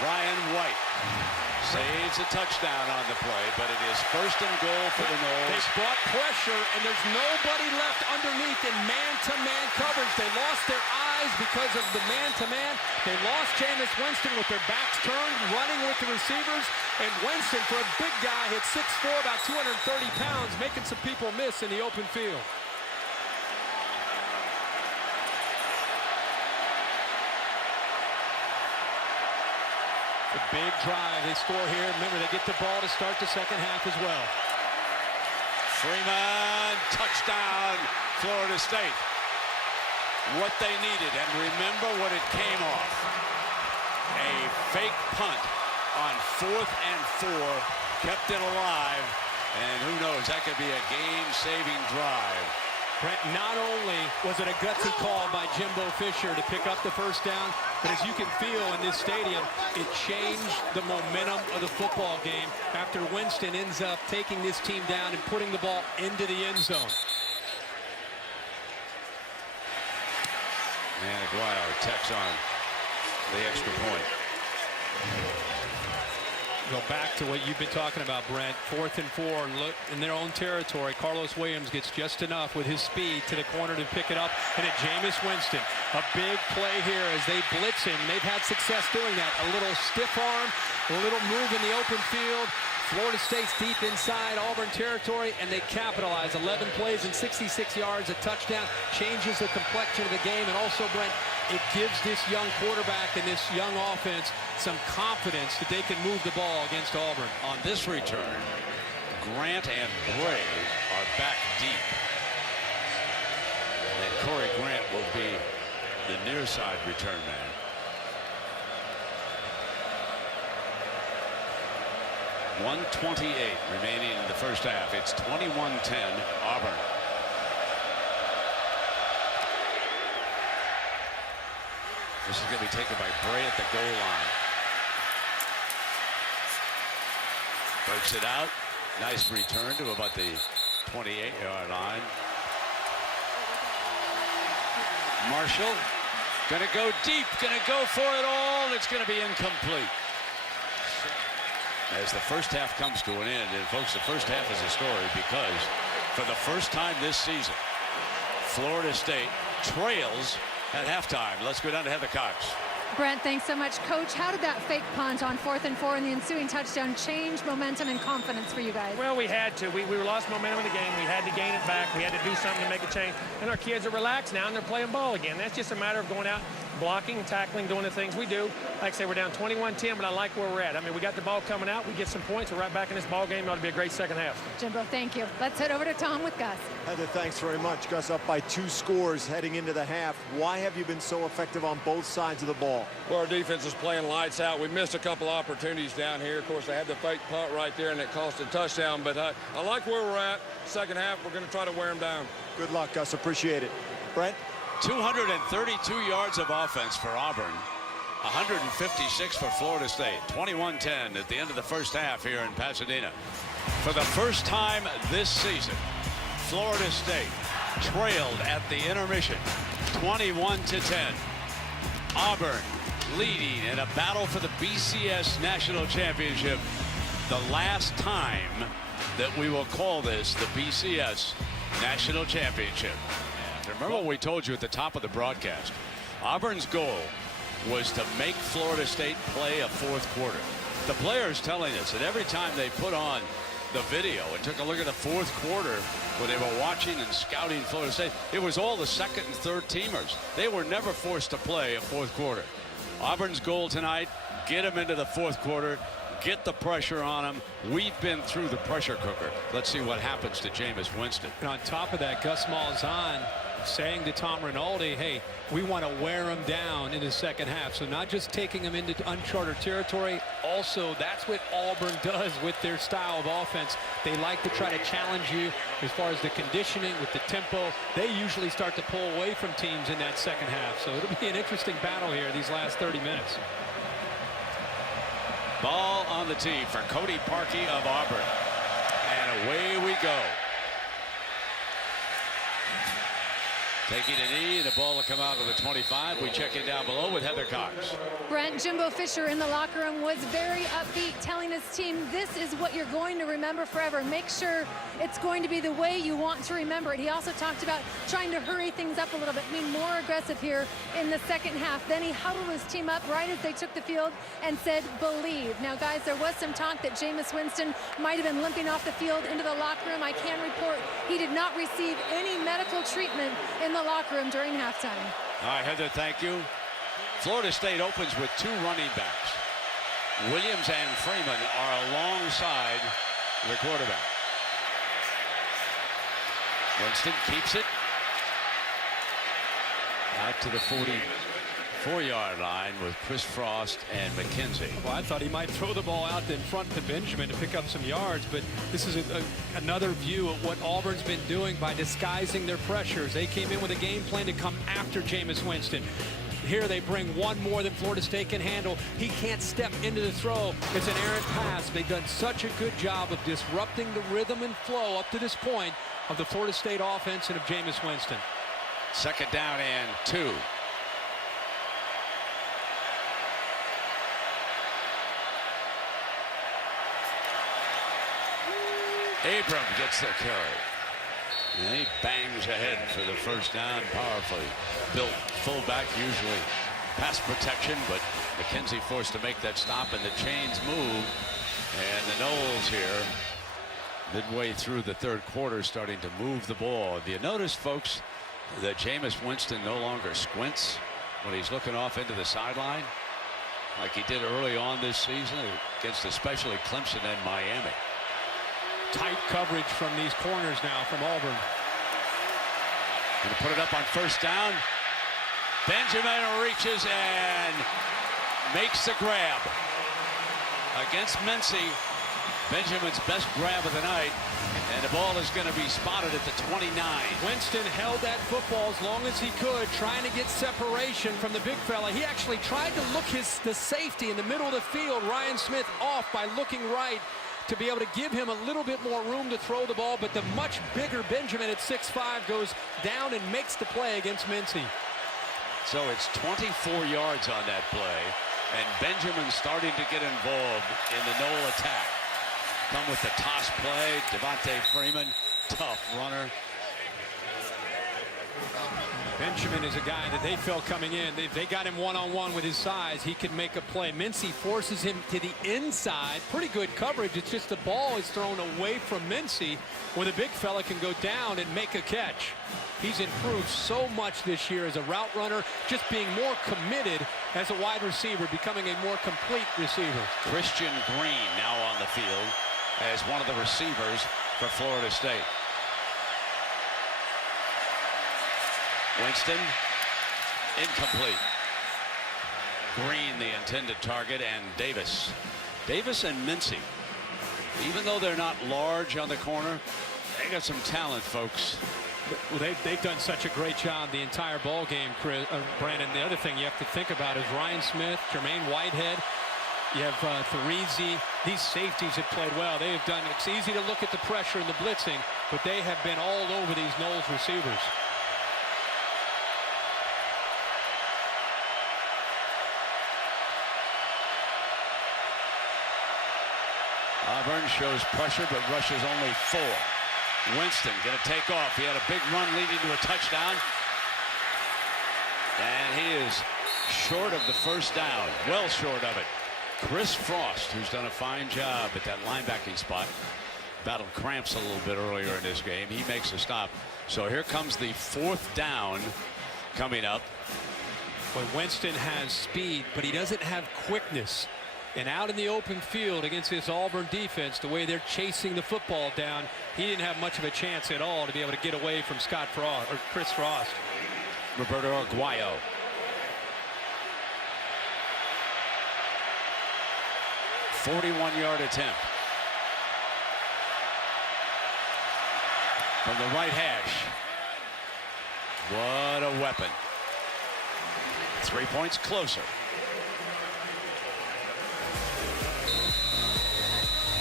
Brian White saves a touchdown on the play, but it is first and goal for the Noles. They brought pressure, and there's nobody left underneath in man-to-man coverage. They lost their eyes because of the man-to-man. They lost Jameis Winston with their backs turned, running with the receivers. And Winston, for a big guy, hit 6'4", about 230 pounds, making some people miss in the open field. A big drive they score here. Remember, they get the ball to start the second half as well. Freeman, touchdown, Florida State. What they needed, and remember what it came off. A fake punt on 4th and 4, kept it alive, and who knows, that could be a game-saving drive. Brent, not only was it a gutsy call by Jimbo Fisher to pick up the first down, but as you can feel in this stadium, it changed the momentum of the football game after Winston ends up taking this team down and putting the ball into the end zone. And Aguayo tacks on the extra point. Go back to what you've been talking about, Brent. 4th and 4, look in their own territory. Carlos Williams gets just enough with his speed to the corner to pick it up, and at Jameis Winston, a big play here as they blitz him. They've had success doing that. A little stiff arm, a little move in the open field. Florida State's deep inside Auburn territory, and they capitalize. 11 plays and 66 yards, a touchdown, changes the complexion of the game, and also, Brent, it gives this young quarterback and this young offense some confidence that they can move the ball against Auburn. On this return, Grant and Bray are back deep. And Corey Grant will be the near side return man. .128 remaining in the first half. It's 21-10 Auburn. This is going to be taken by Bray at the goal line. Breaks it out. Nice return to about the 28-yard line. Marshall going to go deep, going to go for it all. It's going to be incomplete. As the first half comes to an end, and folks, the first half is a story because for the first time this season, Florida State trails at halftime. Let's go down to Heather Cox. Brent, thanks so much. Coach, how did that fake punt on 4th and 4 and the ensuing touchdown change momentum and confidence for you guys? Well, we had to. We lost momentum in the game. We had to gain it back. We had to do something to make a change. And our kids are relaxed now, and they're playing ball again. That's just a matter of going out, blocking, tackling, doing the things we do. Like I say, we're down 21-10, but I like where we're at. I mean, we got the ball coming out. We get some points. We're right back in this ball game. It ought to be a great second half. Jimbo, thank you. Let's head over to Tom with Gus. Heather, thanks very much. Gus up by 2 scores heading into the half. Why have you been so effective on both sides of the ball? Well, our defense is playing lights out. We missed a couple opportunities down here. Of course, they had the fake punt right there, and it cost a touchdown. But I like where we're at. Second half, we're going to try to wear them down. Good luck, Gus. Appreciate it. Brent? 232 yards of offense for Auburn. 156 for Florida State. 21-10 at the end of the first half here in Pasadena. For the first time this season, Florida State trailed at the intermission 21-10. Auburn leading in a battle for the BCS National Championship. The last time that we will call this the BCS National Championship. Remember what we told you at the top of the broadcast. Auburn's goal was to make Florida State play a 4th quarter. The players telling us that every time they put on the video and took a look at the 4th quarter when they were watching and scouting Florida State, it was all the second and third teamers. They were never forced to play a 4th quarter. Auburn's goal tonight, get them into the 4th quarter, get the pressure on them. We've been through the pressure cooker. Let's see what happens to Jameis Winston. And on top of that, Gus Malzahn saying to Tom Rinaldi, hey, we want to wear them down in the second half. So not just taking them into uncharted territory, also that's what Auburn does with their style of offense. They like to try to challenge you as far as the conditioning with the tempo. They usually start to pull away from teams in that second half. So it'll be an interesting battle here these last 30 minutes. Ball on the tee for Cody Parkey of Auburn. And away we go. Taking a knee, and the ball will come out of the 25. We check in down below with Heather Cox. Brent, Jimbo Fisher in the locker room was very upbeat, telling his team, this is what you're going to remember forever. Make sure it's going to be the way you want to remember it. He also talked about trying to hurry things up a little bit, being more aggressive here in the second half. Then he huddled his team up right as they took the field and said, believe. Now, guys, there was some talk that Jameis Winston might have been limping off the field into the locker room. I can report he did not receive any medical treatment in the locker room during halftime. All right, Heather, thank you. Florida State opens with 2 running backs. Williams and Freeman are alongside the quarterback. Winston keeps it out to the 44-yard line with Chris Frost and McKenzie. Well, I thought he might throw the ball out in front to Benjamin to pick up some yards, but this is another view of what Auburn's been doing by disguising their pressures. They came in with a game plan to come after Jameis Winston. Here they bring one more than Florida State can handle. He can't step into the throw. It's an errant pass. They've done such a good job of disrupting the rhythm and flow up to this point of the Florida State offense and of Jameis Winston. Second down and 2. Abram gets the carry. And he bangs ahead for the first down. Powerfully built fullback, usually pass protection, but McKenzie forced to make that stop, and the chains move. And the Noles here, midway through the third quarter, starting to move the ball. Have you noticed, folks, that Jameis Winston no longer squints when he's looking off into the sideline like he did early on this season against especially Clemson and Miami? Tight coverage from these corners now from Auburn. Going to put it up on first down. Benjamin reaches and makes the grab. Against Mincy, Benjamin's best grab of the night. And the ball is going to be spotted at the 29. Winston held that football as long as he could, trying to get separation from the big fella. He actually tried to look the safety in the middle of the field, Ryan Smith, off by looking right, to be able to give him a little bit more room to throw the ball, but the much bigger Benjamin at 6'5" goes down and makes the play against Mincy. So it's 24 yards on that play, and Benjamin starting to get involved in the Nole attack. Come with the toss play, Devontae Freeman, tough runner. Benjamin is a guy that they felt coming in. They got him one-on-one with his size. He can make a play. Mincy forces him to the inside. Pretty good coverage. It's just the ball is thrown away from Mincy where the big fella can go down and make a catch. He's improved so much this year as a route runner, just being more committed as a wide receiver, becoming a more complete receiver. Christian Green now on the field as one of the receivers for Florida State. Winston, incomplete. Green, the intended target, and Davis. Davis and Mincy, even though they're not large on the corner, they got some talent, folks. Well, they've done such a great job the entire ball game, Brandon. The other thing you have to think about is Ryan Smith, Jermaine Whitehead. You have Therizi. These safeties have played well. They have done. It's easy to look at the pressure and the blitzing, but they have been all over these Noles receivers. Auburn shows pressure, but rushes only 4. Winston going to take off. He had a big run leading to a touchdown. And he is short of the first down. Well short of it. Chris Frost, who's done a fine job at that linebacking spot, battled cramps a little bit earlier in this game. He makes a stop. So here comes the 4th down coming up. But Winston has speed, but he doesn't have quickness. And out in the open field against this Auburn defense, the way they're chasing the football down, he didn't have much of a chance at all to be able to get away from Chris Frost. Roberto Aguayo. A 41-yard attempt. From the right hash. What a weapon. 3 points closer.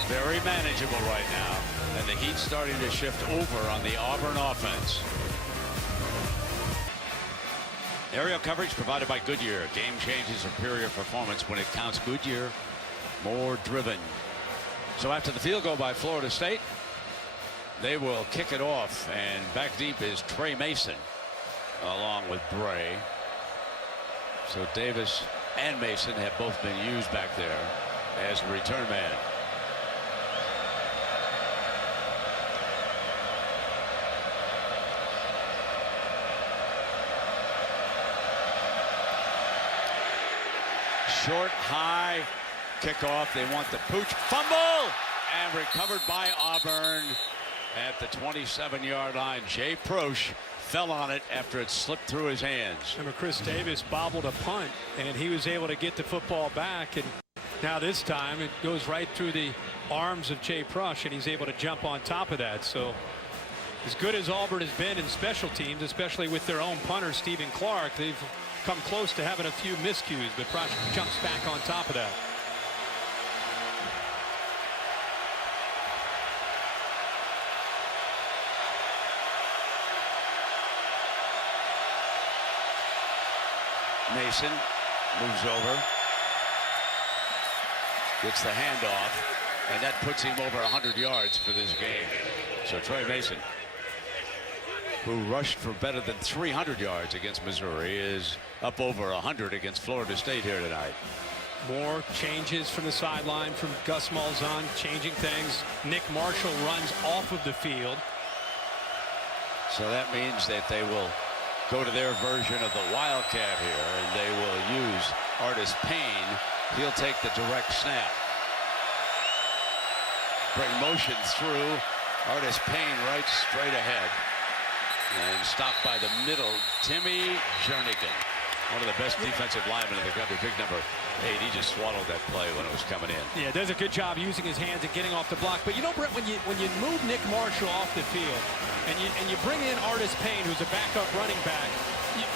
Very manageable right now, and the heat starting to shift over on the Auburn offense. Aerial coverage provided by Goodyear. Game changes superior performance when it counts. Goodyear, more driven. So after the field goal by Florida State, they will kick it off, and back deep is Trey Mason along with Bray. So Davis and Mason have both been used back there as a return man. Short, high, kickoff. They want the pooch. Fumble! And recovered by Auburn at the 27-yard line. Jay Proche fell on it after it slipped through his hands. Remember, Chris Davis bobbled a punt, and he was able to get the football back. And now this time it goes right through the arms of Jay Proche, and he's able to jump on top of that. So as good as Auburn has been in special teams, especially with their own punter, Stephen Clark, they've come close to having a few miscues, but Proche jumps back on top of that. Mason moves over, gets the handoff, and that puts him over 100 yards for this game. So Trey Mason, who rushed for better than 300 yards against Missouri, is up over 100 against Florida State here tonight. More changes from the sideline from Gus Malzahn, changing things. Nick Marshall runs off of the field. So that means that they will go to their version of the Wildcat here, and they will use Artis Payne. He'll take the direct snap. Bring motion through. Artis Payne right straight ahead. And stopped by the middle, Timmy Jernigan. One of the best defensive linemen in the country, big number 8. He just swallowed that play when it was coming in. Yeah, does a good job using his hands and getting off the block. But you know, Brett, when you move Nick Marshall off the field and you bring in Artis Payne, who's a backup running back,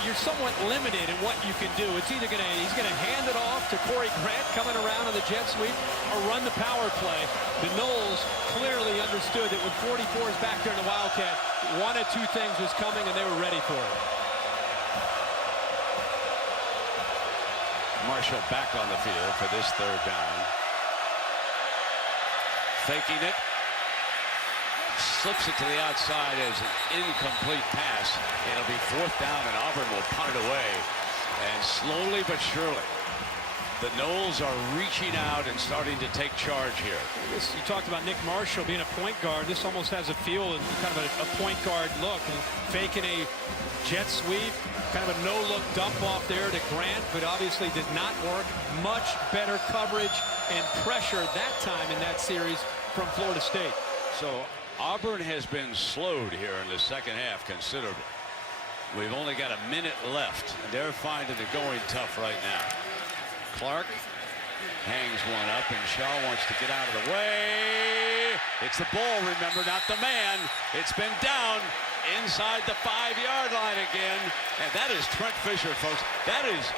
you're somewhat limited in what you can do. It's either he's gonna hand it off to Corey Grant coming around on the jet sweep, or run the power play. The Noles clearly understood that when 44 is back there in the Wildcat, one of two things was coming, and they were ready for it. Marshall back on the field for this third down. Faking it. Slips it to the outside as an incomplete pass. It'll be fourth down, and Auburn will punt it away. And slowly but surely, the Noles are reaching out and starting to take charge here. You talked about Nick Marshall being a point guard. This almost has a feel and kind of a point guard look. Faking a jet sweep, kind of a no-look dump off there to Grant, but obviously did not work. Much better coverage and pressure that time in that series from Florida State. So Auburn has been slowed here in the second half considerably. We've only got a minute left, and they're finding it going tough right now. Clark hangs one up, and Shaw wants to get out of the way. It's the ball, remember, not the man. It's been down inside the 5-yard line again, and that is Trent Fisher, folks. That is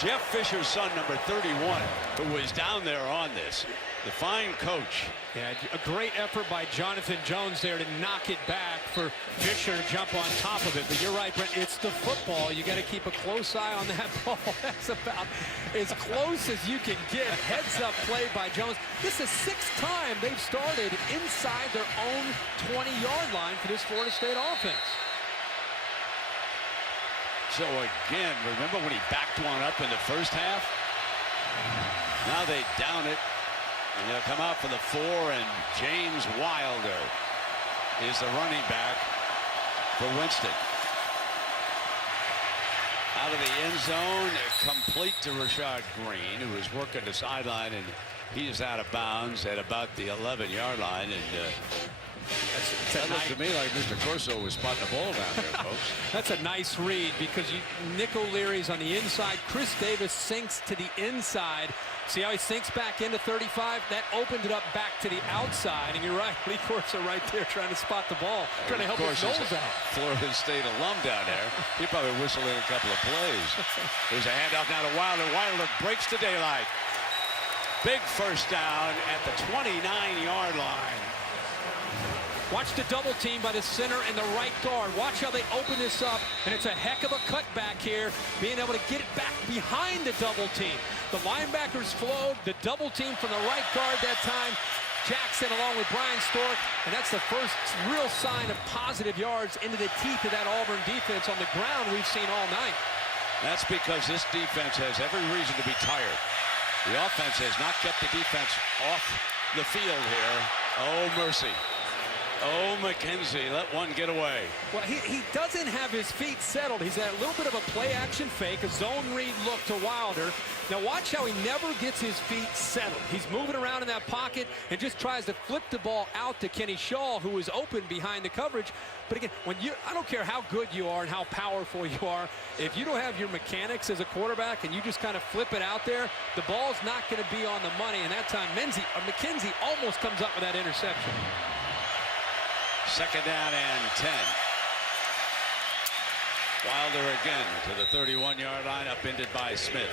Jeff Fisher's son, number 31, who was down there on this. The fine coach. Yeah, a great effort by Jonathan Jones there to knock it back for Fisher to jump on top of it. But you're right, Brent, it's the football. You got to keep a close eye on that ball. That's about as close as you can get. Heads up play by Jones. This is the 6th time they've started inside their own 20-yard line for this Florida State offense. So again, remember when he backed one up in the first half? Now they down it. And they'll come out for the 4, and James Wilder is the running back for Winston. Out of the end zone, complete to Rashad Green, who is working the sideline, and he is out of bounds at about the 11-yard line. And that looked to me like Mr. Corso was spotting the ball down there, folks. That's a nice read, because Nick O'Leary's on the inside. Chris Davis sinks to the inside. See how he sinks back into 35? That opened it up back to the outside. And you're right, Lee Corso right there trying to spot the ball, trying to help his Noles out. Florida State alum down there. He probably whistled in a couple of plays. There's a handoff now to Wilder. Wilder breaks the daylight. Big first down at the 29-yard line. Watch the double team by the center and the right guard. Watch how they open this up, and it's a heck of a cutback here, being able to get it back behind the double team. The linebackers flowed, the double team from the right guard that time. Jackson along with Brian Stork, and that's the first real sign of positive yards into the teeth of that Auburn defense on the ground we've seen all night. That's because this defense has every reason to be tired. The offense has not kept the defense off the field here. Oh, mercy. Oh, McKenzie, let one get away. Well, he doesn't have his feet settled. He's at a little bit of a play-action fake, a zone read look to Wilder. Now watch how he never gets his feet settled. He's moving around in that pocket and just tries to flip the ball out to Kenny Shaw, who is open behind the coverage. But again, I don't care how good you are and how powerful you are, if you don't have your mechanics as a quarterback and you just kind of flip it out there, the ball's not going to be on the money. And that time, McKenzie almost comes up with that interception. Second down and 10. Wilder again to the 31-yard line, upended by Smith.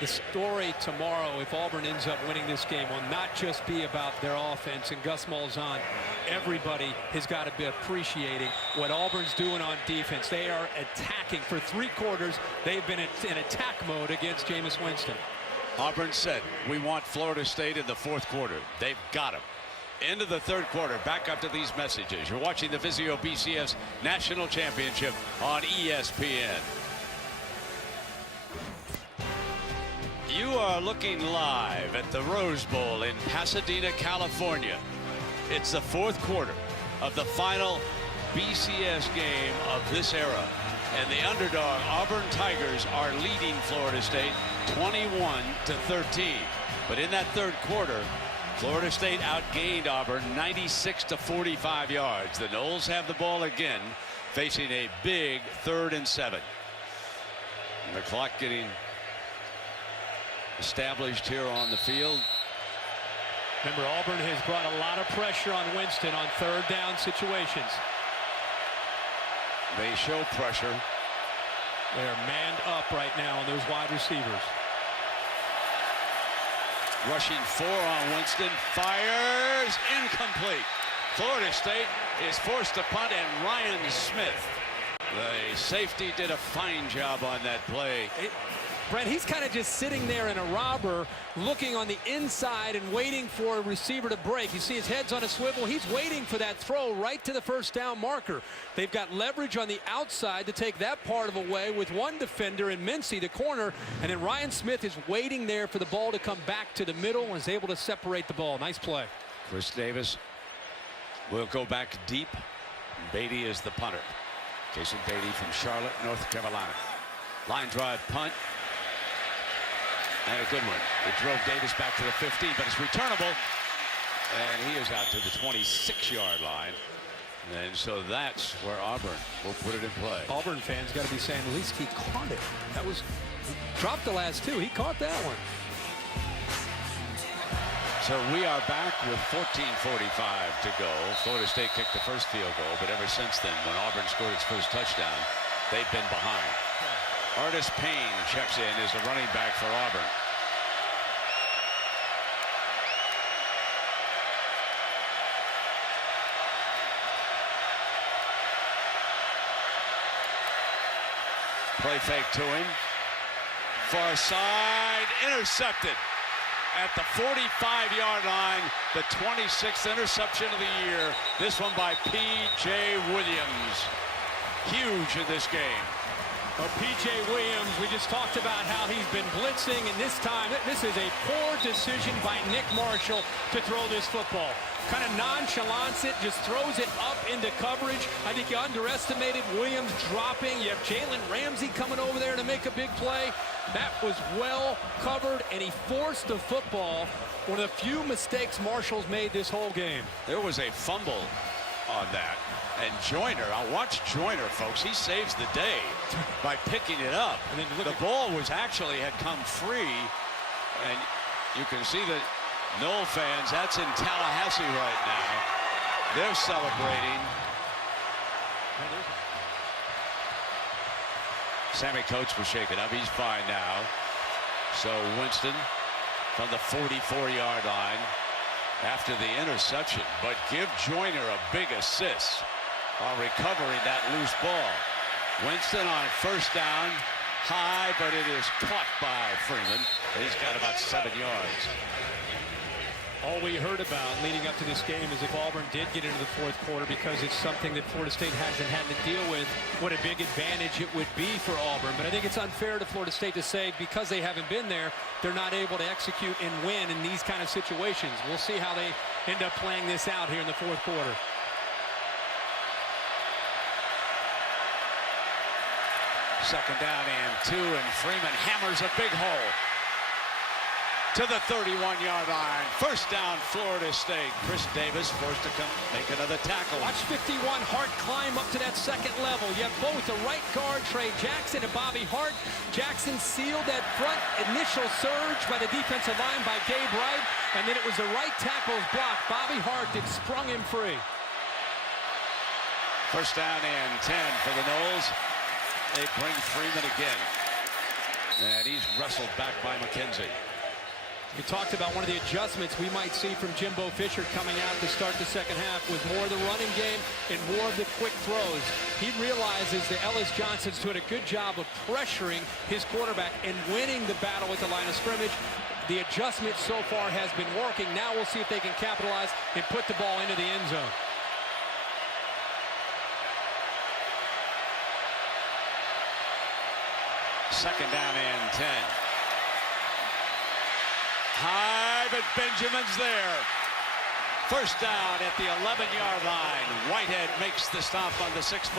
The story tomorrow, if Auburn ends up winning this game, will not just be about their offense and Gus Malzahn. Everybody has got to be appreciating what Auburn's doing on defense. They are attacking. For 3 quarters, they've been in attack mode against Jameis Winston. Auburn said, we want Florida State in the 4th quarter. They've got him. Into the 3rd quarter, back up to these messages. You're watching the Vizio BCS National Championship on ESPN. You are looking live at the Rose Bowl in Pasadena, California. It's the 4th quarter of the final BCS game of this era. And the underdog Auburn Tigers are leading Florida State 21-13. But in that 3rd quarter, Florida State outgained Auburn 96-45 yards. The Noles have the ball again, facing a big 3rd and 7. And the clock getting established here on the field. Remember, Auburn has brought a lot of pressure on Winston on 3rd down situations. They show pressure. They're manned up right now on those wide receivers. Rushing 4 on Winston, fires, incomplete. Florida State is forced to punt, and Ryan Smith, the safety, did a fine job on that play. Brent, he's kind of just sitting there in a robber, looking on the inside and waiting for a receiver to break. You see his head's on a swivel. He's waiting for that throw right to the 1st down marker. They've got leverage on the outside to take that part of away with one defender in Mincy, the corner, and then Ryan Smith is waiting there for the ball to come back to the middle and is able to separate the ball. Nice play. Chris Davis will go back deep. Beatty is the punter. Jason Beatty from Charlotte, North Carolina. Line drive punt. And a good one. It drove Davis back to the 15, but it's returnable. And he is out to the 26-yard line. And so that's where Auburn will put it in play. Auburn fans got to be saying, at least he caught it. That was, dropped the last 2. He caught that one. So we are back with 14:45 to go. Florida State kicked the first field goal, but ever since then, when Auburn scored its first touchdown, they've been behind. Artis Payne checks in as a running back for Auburn. Play fake to him. Far side, intercepted at the 45-yard line. The 26th interception of the year. This one by P.J. Williams. Huge in this game. Well, P.J. Williams, we just talked about how he's been blitzing, and this time, this is a poor decision by Nick Marshall to throw this football. Kind of nonchalants it, just throws it up into coverage. I think you underestimated Williams dropping. You have Jalen Ramsey coming over there to make a big play. That was well covered, and he forced the football. One of the few mistakes Marshall's made this whole game. There was a fumble on that. And Joyner, I'll watch Joyner, folks. He saves the day by picking it up. And then the ball was actually had come free. And you can see that Noel fans, that's in Tallahassee right now. They're celebrating. Sammy Coates was shaken up. He's fine now. So Winston from the 44-yard line. after the interception, but give Joyner a big assist on recovering that loose ball. Winston on first down, high, but it is caught by Freeman. He's got about 7 yards. All we heard about leading up to this game is if Auburn did get into the fourth quarter, because it's something that Florida State hasn't had to deal with, what a big advantage it would be for Auburn. But I think it's unfair to Florida State to say because they haven't been there, they're not able to execute and win in these kind of situations. We'll see how they end up playing this out here in the fourth quarter. Second down and 2, and Freeman hammers a big hole to the 31-yard line. First down, Florida State. Chris Davis forced to come make another tackle. Watch 51 Hart climb up to that second level. You have both the right guard, Trey Jackson, and Bobby Hart. Jackson sealed that front initial surge by the defensive line by Gabe Wright, and then it was the right tackle's block. Bobby Hart that sprung him free. First down and 10 for the Noles. They bring Freeman again, and he's wrestled back by McKenzie. We talked about one of the adjustments we might see from Jimbo Fisher coming out to start the second half with more of the running game and more of the quick throws. He realizes that Ellis Johnson's doing a good job of pressuring his quarterback and winning the battle with the line of scrimmage. The adjustment so far has been working. Now we'll see if they can capitalize and put the ball into the end zone. Second down and 10. High, but Benjamin's there. First down at the 11-yard line. Whitehead makes the stop on the 6'6"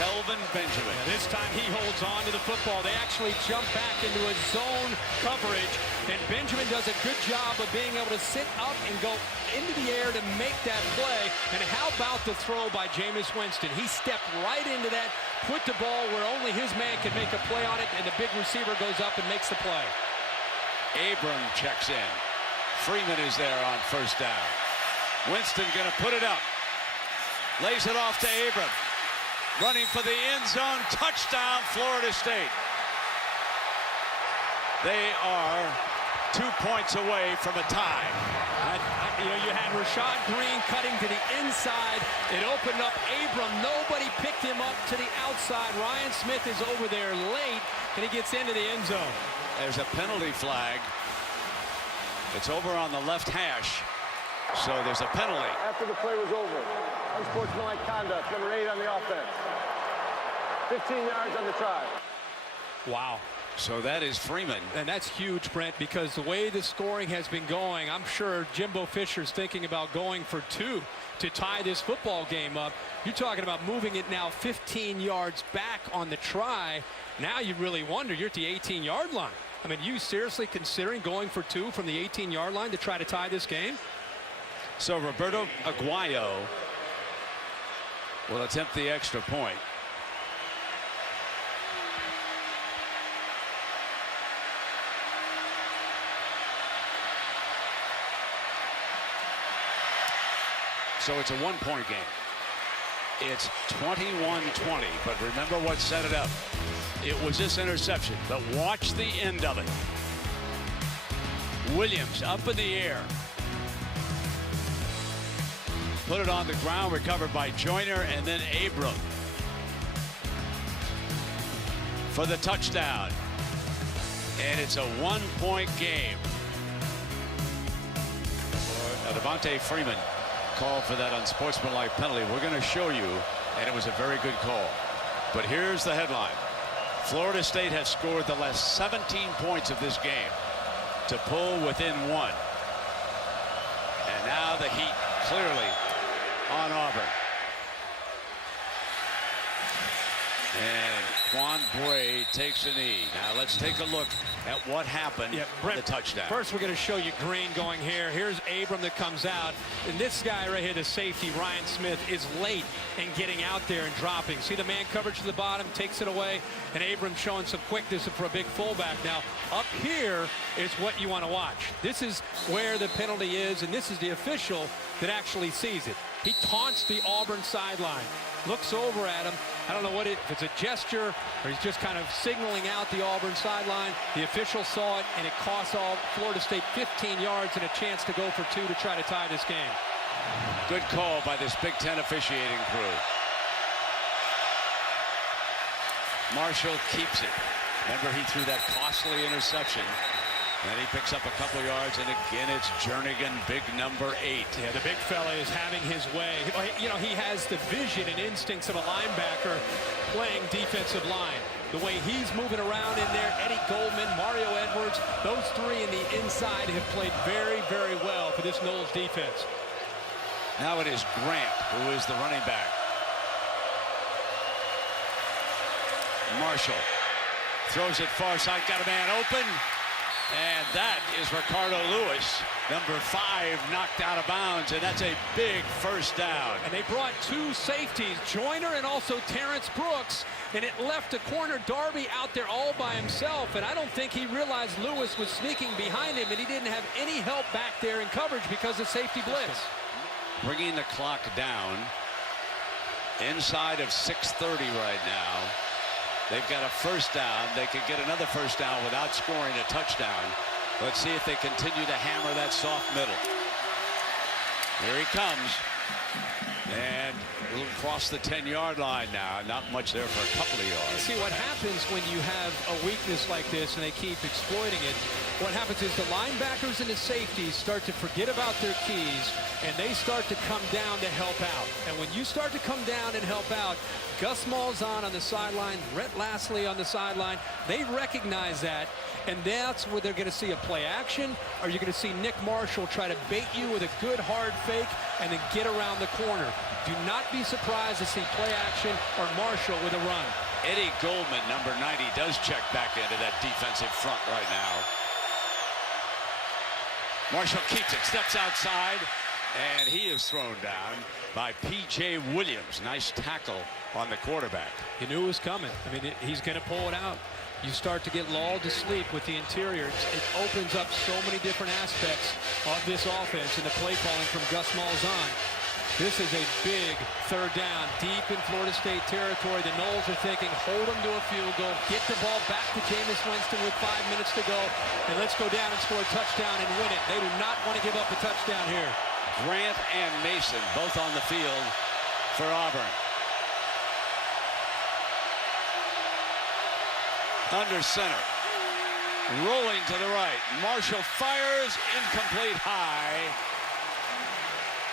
Kelvin Benjamin. Yeah, this time he holds on to the football. They actually jump back into a zone coverage, and Benjamin does a good job of being able to sit up and go into the air to make that play. And how about the throw by Jameis Winston? He stepped right into that, put the ball where only his man can make a play on it, and the big receiver goes up and makes the play. Abram checks in. Freeman is there on first down. Winston going to put it up. Lays it off to Abram. Running for the end zone. Touchdown, Florida State. They are 2 points away from a tie. You know, you had Rashad Green cutting to the inside. It opened up Abram. Nobody picked him up to the outside. Ryan Smith is over there late, and he gets into the end zone. There's a penalty flag. It's over on the left hash, so there's a penalty. After the play was over, unsportsmanlike conduct, number 8 on the offense. 15 yards on the try. Wow. So that is Freeman. And that's huge, Brent, because the way the scoring has been going, I'm sure Jimbo Fisher's thinking about going for 2 to tie this football game up. You're talking about moving it now 15 yards back on the try. Now you really wonder, you're at the 18-yard line. I mean, you seriously considering going for 2 from the 18-yard line to try to tie this game? So Roberto Aguayo will attempt the extra point. So it's a 1-point game. It's 21-20, but remember what set it up. It was this interception, but watch the end of it. Williams up in the air. Put it on the ground, recovered by Joyner, and then Abram for the touchdown. And it's a 1-point game. Now, Devontae Freeman called for that unsportsmanlike penalty. We're going to show you, and it was a very good call. But here's the headline. Florida State has scored the last 17 points of this game to pull within 1. And now the heat clearly on Auburn. And Quan Bray takes a knee. Now let's take a look at what happened Brent, the touchdown. First, we're going to show you Green going here. Here's Abram that comes out. And this guy right here, the safety, Ryan Smith, is late in getting out there and dropping. See the man coverage to the bottom, takes it away. And Abram showing some quickness for a big fullback. Now, up here is what you want to watch. This is where the penalty is, and this is the official that actually sees it. He taunts the Auburn sideline, looks over at him. I don't know if it's a gesture or he's just kind of signaling out the Auburn sideline. The official saw it, and it cost Florida State 15 yards and a chance to go for 2 to try to tie this game. Good call by this Big Ten officiating crew. Marshall keeps it. Remember, he threw that costly interception. And he picks up a couple yards, and again, it's Jernigan, big number 8. Yeah, the big fella is having his way. You know, he has the vision and instincts of a linebacker playing defensive line. The way he's moving around in there, Eddie Goldman, Mario Edwards, those 3 in the inside have played very, very well for this Noles defense. Now it is Grant, who is the running back. Marshall throws it far side, got a man open. And that is Ricardo Lewis, number 5, knocked out of bounds, and that's a big first down. And they brought 2 safeties, Joyner and also Terrence Brooks, and it left a corner Darby out there all by himself, and I don't think he realized Lewis was sneaking behind him, and he didn't have any help back there in coverage because of safety blitz. Bringing the clock down inside of 6:30 right now. They've got a first down. They could get another first down without scoring a touchdown. Let's see if they continue to hammer that soft middle. Here he comes. And he'll cross the 10-yard line now. Not much there for a couple of yards. See, what happens when you have a weakness like this and they keep exploiting it, what happens is the linebackers and the safeties start to forget about their keys, and they start to come down to help out. And when you start to come down and help out, Gus Malzahn on the sideline, Rhett Lastly on the sideline, they recognize that, and that's where they're going to see a play action, or you're going to see Nick Marshall try to bait you with a good hard fake and then get around the corner. Do not be surprised to see play action or Marshall with a run. Eddie Goldman, number 90, does check back into that defensive front right now. Marshall keeps it, steps outside, and he is thrown down by P.J. Williams. Nice tackle on the quarterback. You knew it was coming. I mean, he's going to pull it out. You start to get lulled to sleep with the interior. It opens up so many different aspects of this offense and the play calling from Gus Malzahn. This is a big third down deep in Florida State territory. The Noles are thinking, hold them to a field goal, get the ball back to Jameis Winston with 5 minutes to go, and let's go down and score a touchdown and win it. They do not want to give up a touchdown here. Grant and Mason both on the field for Auburn. Under center. Rolling to the right. Marshall fires, incomplete high.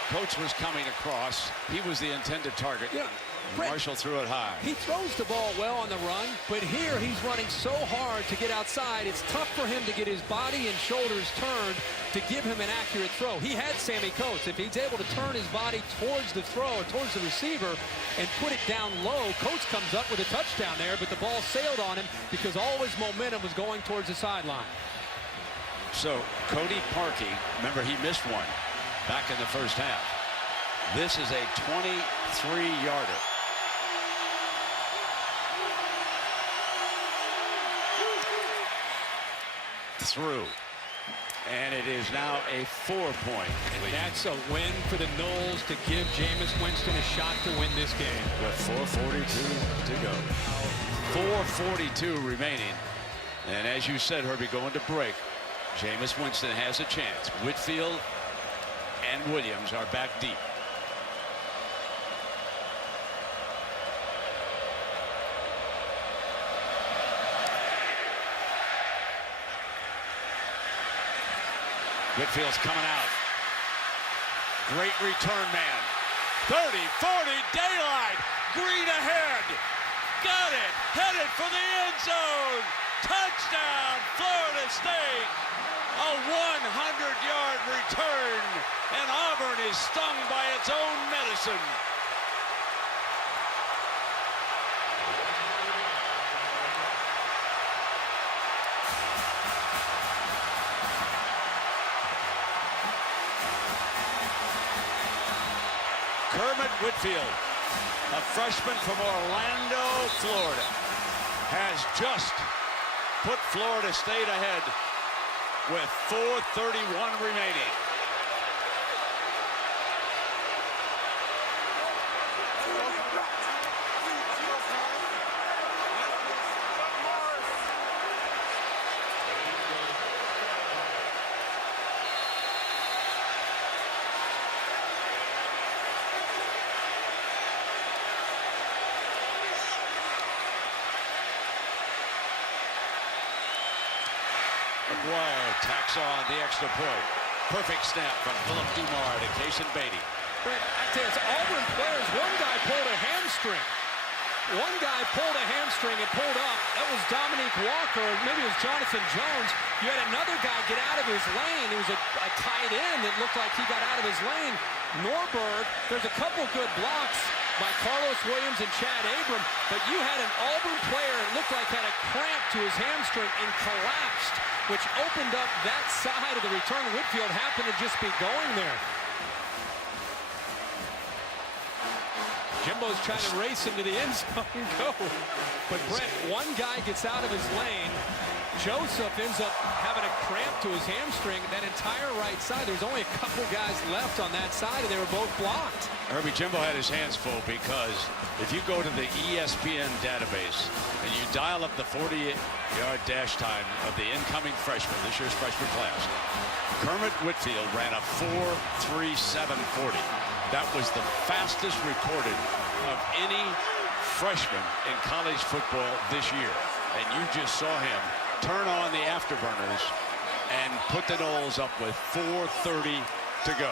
Coach was coming across. He was the intended target. Yeah, Marshall threw it high. He throws the ball well on the run, but here he's running so hard to get outside. It's tough for him to get his body and shoulders turned to give him an accurate throw. He had Sammy Coates. If he's able to turn his body towards the throw or towards the receiver and put it down low, Coates comes up with a touchdown there, but the ball sailed on him because all his momentum was going towards the sideline. So Cody Parkey, remember he missed one back in the first half. This is a 23-yarder. Through. And it is now a 4-point lead. That's a win for the Noles to give Jameis Winston a shot to win this game. With 4:42 to go. 4:42 remaining. And as you said, Herbie, going to break. Jameis Winston has a chance. Whitfield and Williams are back deep. Whitfield's coming out. Great return man. 30, 40, daylight. Green ahead. Got it. Headed for the end zone. Touchdown, Florida State. A 100-yard return. And Auburn is stung by its own medicine. Kermit Whitfield, a freshman from Orlando, Florida, has just put Florida State ahead with 4:31 remaining. McGuire tacks on the extra point. Perfect snap from Philip Dumar to Kason Beatty. Brett, I tell you, it's Auburn players. One guy pulled a hamstring. One guy pulled a hamstring and pulled up. That was Dominique Walker, or maybe it was Jonathan Jones. You had another guy get out of his lane. It was a tight end that looked like he got out of his lane. Norberg, there's a couple good blocks by Carlos Williams and Chad Abram, but you had an Auburn player, it looked like had a cramp to his hamstring and collapsed, which opened up that side of the return. Whitfield happened to just be going there. Jimbo's trying to race into the end zone and go. But Brett, one guy gets out of his lane. Joseph ends up having a cramp to his hamstring. That entire right side, there's only a couple guys left on that side, and they were both blocked. Herbie, Jimbo had his hands full because if you go to the ESPN database and you dial up the 40-yard dash time of the incoming freshman, this year's freshman class, Kermit Whitfield ran a 4.3740. That was the fastest recorded of any freshman in college football this year. And you just saw him turn on the afterburners and put the Noles up with 4:30 to go.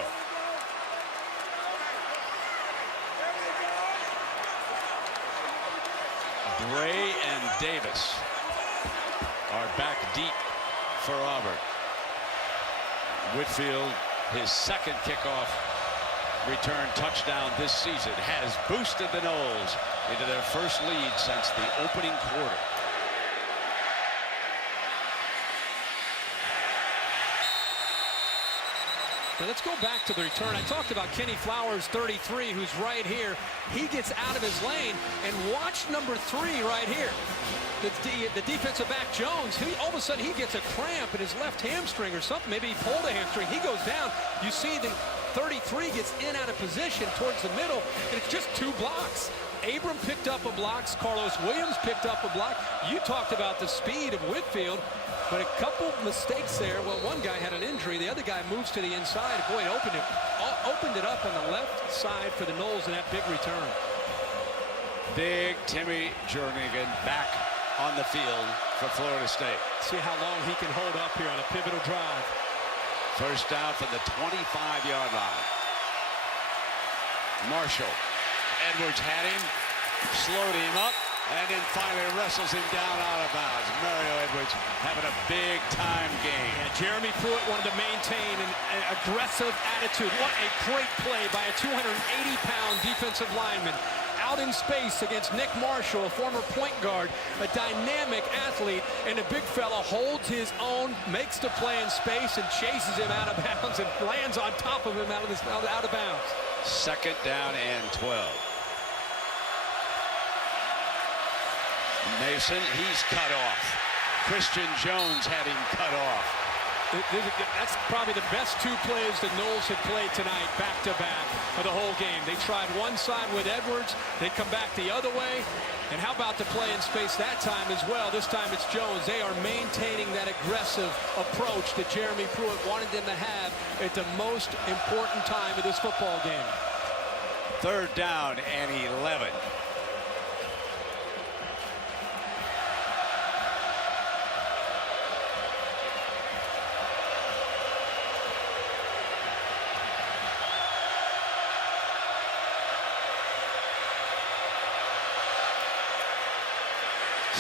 Bray and Davis are back deep for Auburn. Whitfield, his second kickoff return touchdown this season, has boosted the Noles into their first lead since the opening quarter. Now let's go back to the return. I talked about Kenny Flowers, 33, who's right here. He gets out of his lane, and watch number 3 right here. The defensive back, Jones, all of a sudden he gets a cramp in his left hamstring or something. Maybe he pulled a hamstring. He goes down. You see the 33 gets in out of position towards the middle, and it's just 2 blocks. Abram picked up a block. Carlos Williams picked up a block. You talked about the speed of Whitfield, but a couple mistakes there. Well, one guy had an injury. The other guy moves to the inside. Boy, it opened it up on the left side for the Noles in that big return. Big Timmy Jernigan back on the field for Florida State. See how long he can hold up here on a pivotal drive. First down from the 25-yard line. Marshall. Edwards had him, slowed him up, and then finally wrestles him down out of bounds. Mario Edwards having a big-time game. And Jeremy Pruitt wanted to maintain an aggressive attitude. What a great play by a 280-pound defensive lineman. Out in space against Nick Marshall, a former point guard, a dynamic athlete, and the big fella holds his own, makes the play in space, and chases him out of bounds and lands on top of him out of bounds. Second down and 12. Mason, he's cut off. Christian Jones had him cut off. That's probably the best 2 plays the Noles have played tonight, back-to-back, of the whole game. They tried one side with Edwards. They come back the other way. And how about the play in space that time as well? This time it's Jones. They are maintaining that aggressive approach that Jeremy Pruitt wanted them to have at the most important time of this football game. Third down and 11.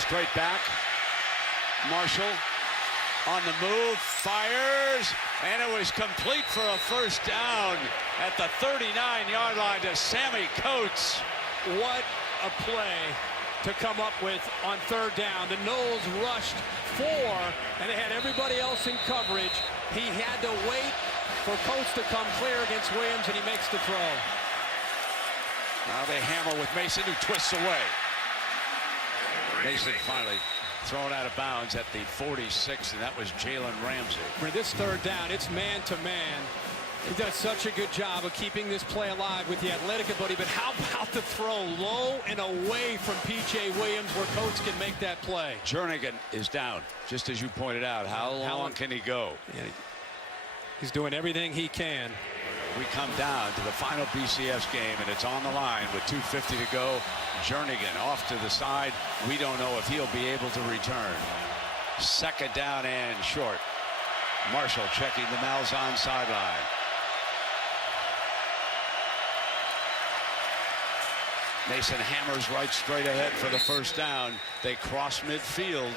Straight back. Marshall on the move, fires, and it was complete for a first down at the 39-yard line to Sammy Coates. What a play to come up with on third down. The Noles rushed 4, and they had everybody else in coverage. He had to wait for Coates to come clear against Williams, and he makes the throw. Now they hammer with Mason, who twists away. Mason finally thrown out of bounds at the 46, and that was Jalen Ramsey. For this third down, it's man-to-man. He does such a good job of keeping this play alive with the athletic ability, but how about the throw low and away from P.J. Williams where Coates can make that play? Jernigan is down, just as you pointed out. How long can he go? Yeah, he's doing everything he can. We come down to the final BCS game, and it's on the line with 2:50 to go. Jernigan off to the side. We don't know if he'll be able to return. Second down and short. Marshall checking the Malzahn sideline. Mason hammers right straight ahead for the first down. They cross midfield.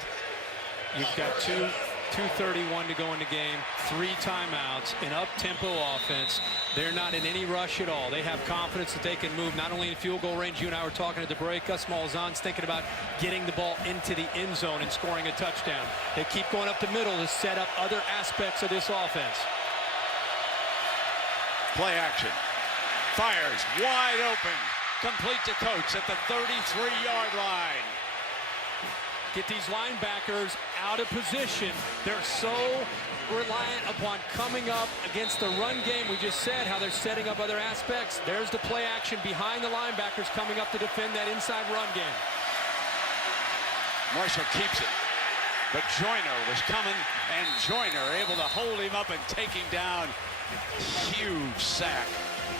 You've got 2:31 to go in the game, 3 timeouts, an up-tempo offense. They're not in any rush at all. They have confidence that they can move not only in field goal range. You and I were talking at the break. Gus Malzahn's thinking about getting the ball into the end zone and scoring a touchdown. They keep going up the middle to set up other aspects of this offense. Play action. Fires wide open. Complete to Coates at the 33-yard line. Get these linebackers out of position. They're so reliant upon coming up against the run game. We just said how they're setting up other aspects. There's the play action behind the linebackers coming up to defend that inside run game. Marshall keeps it, but Joyner was coming, and Joyner able to hold him up and take him down. Huge sack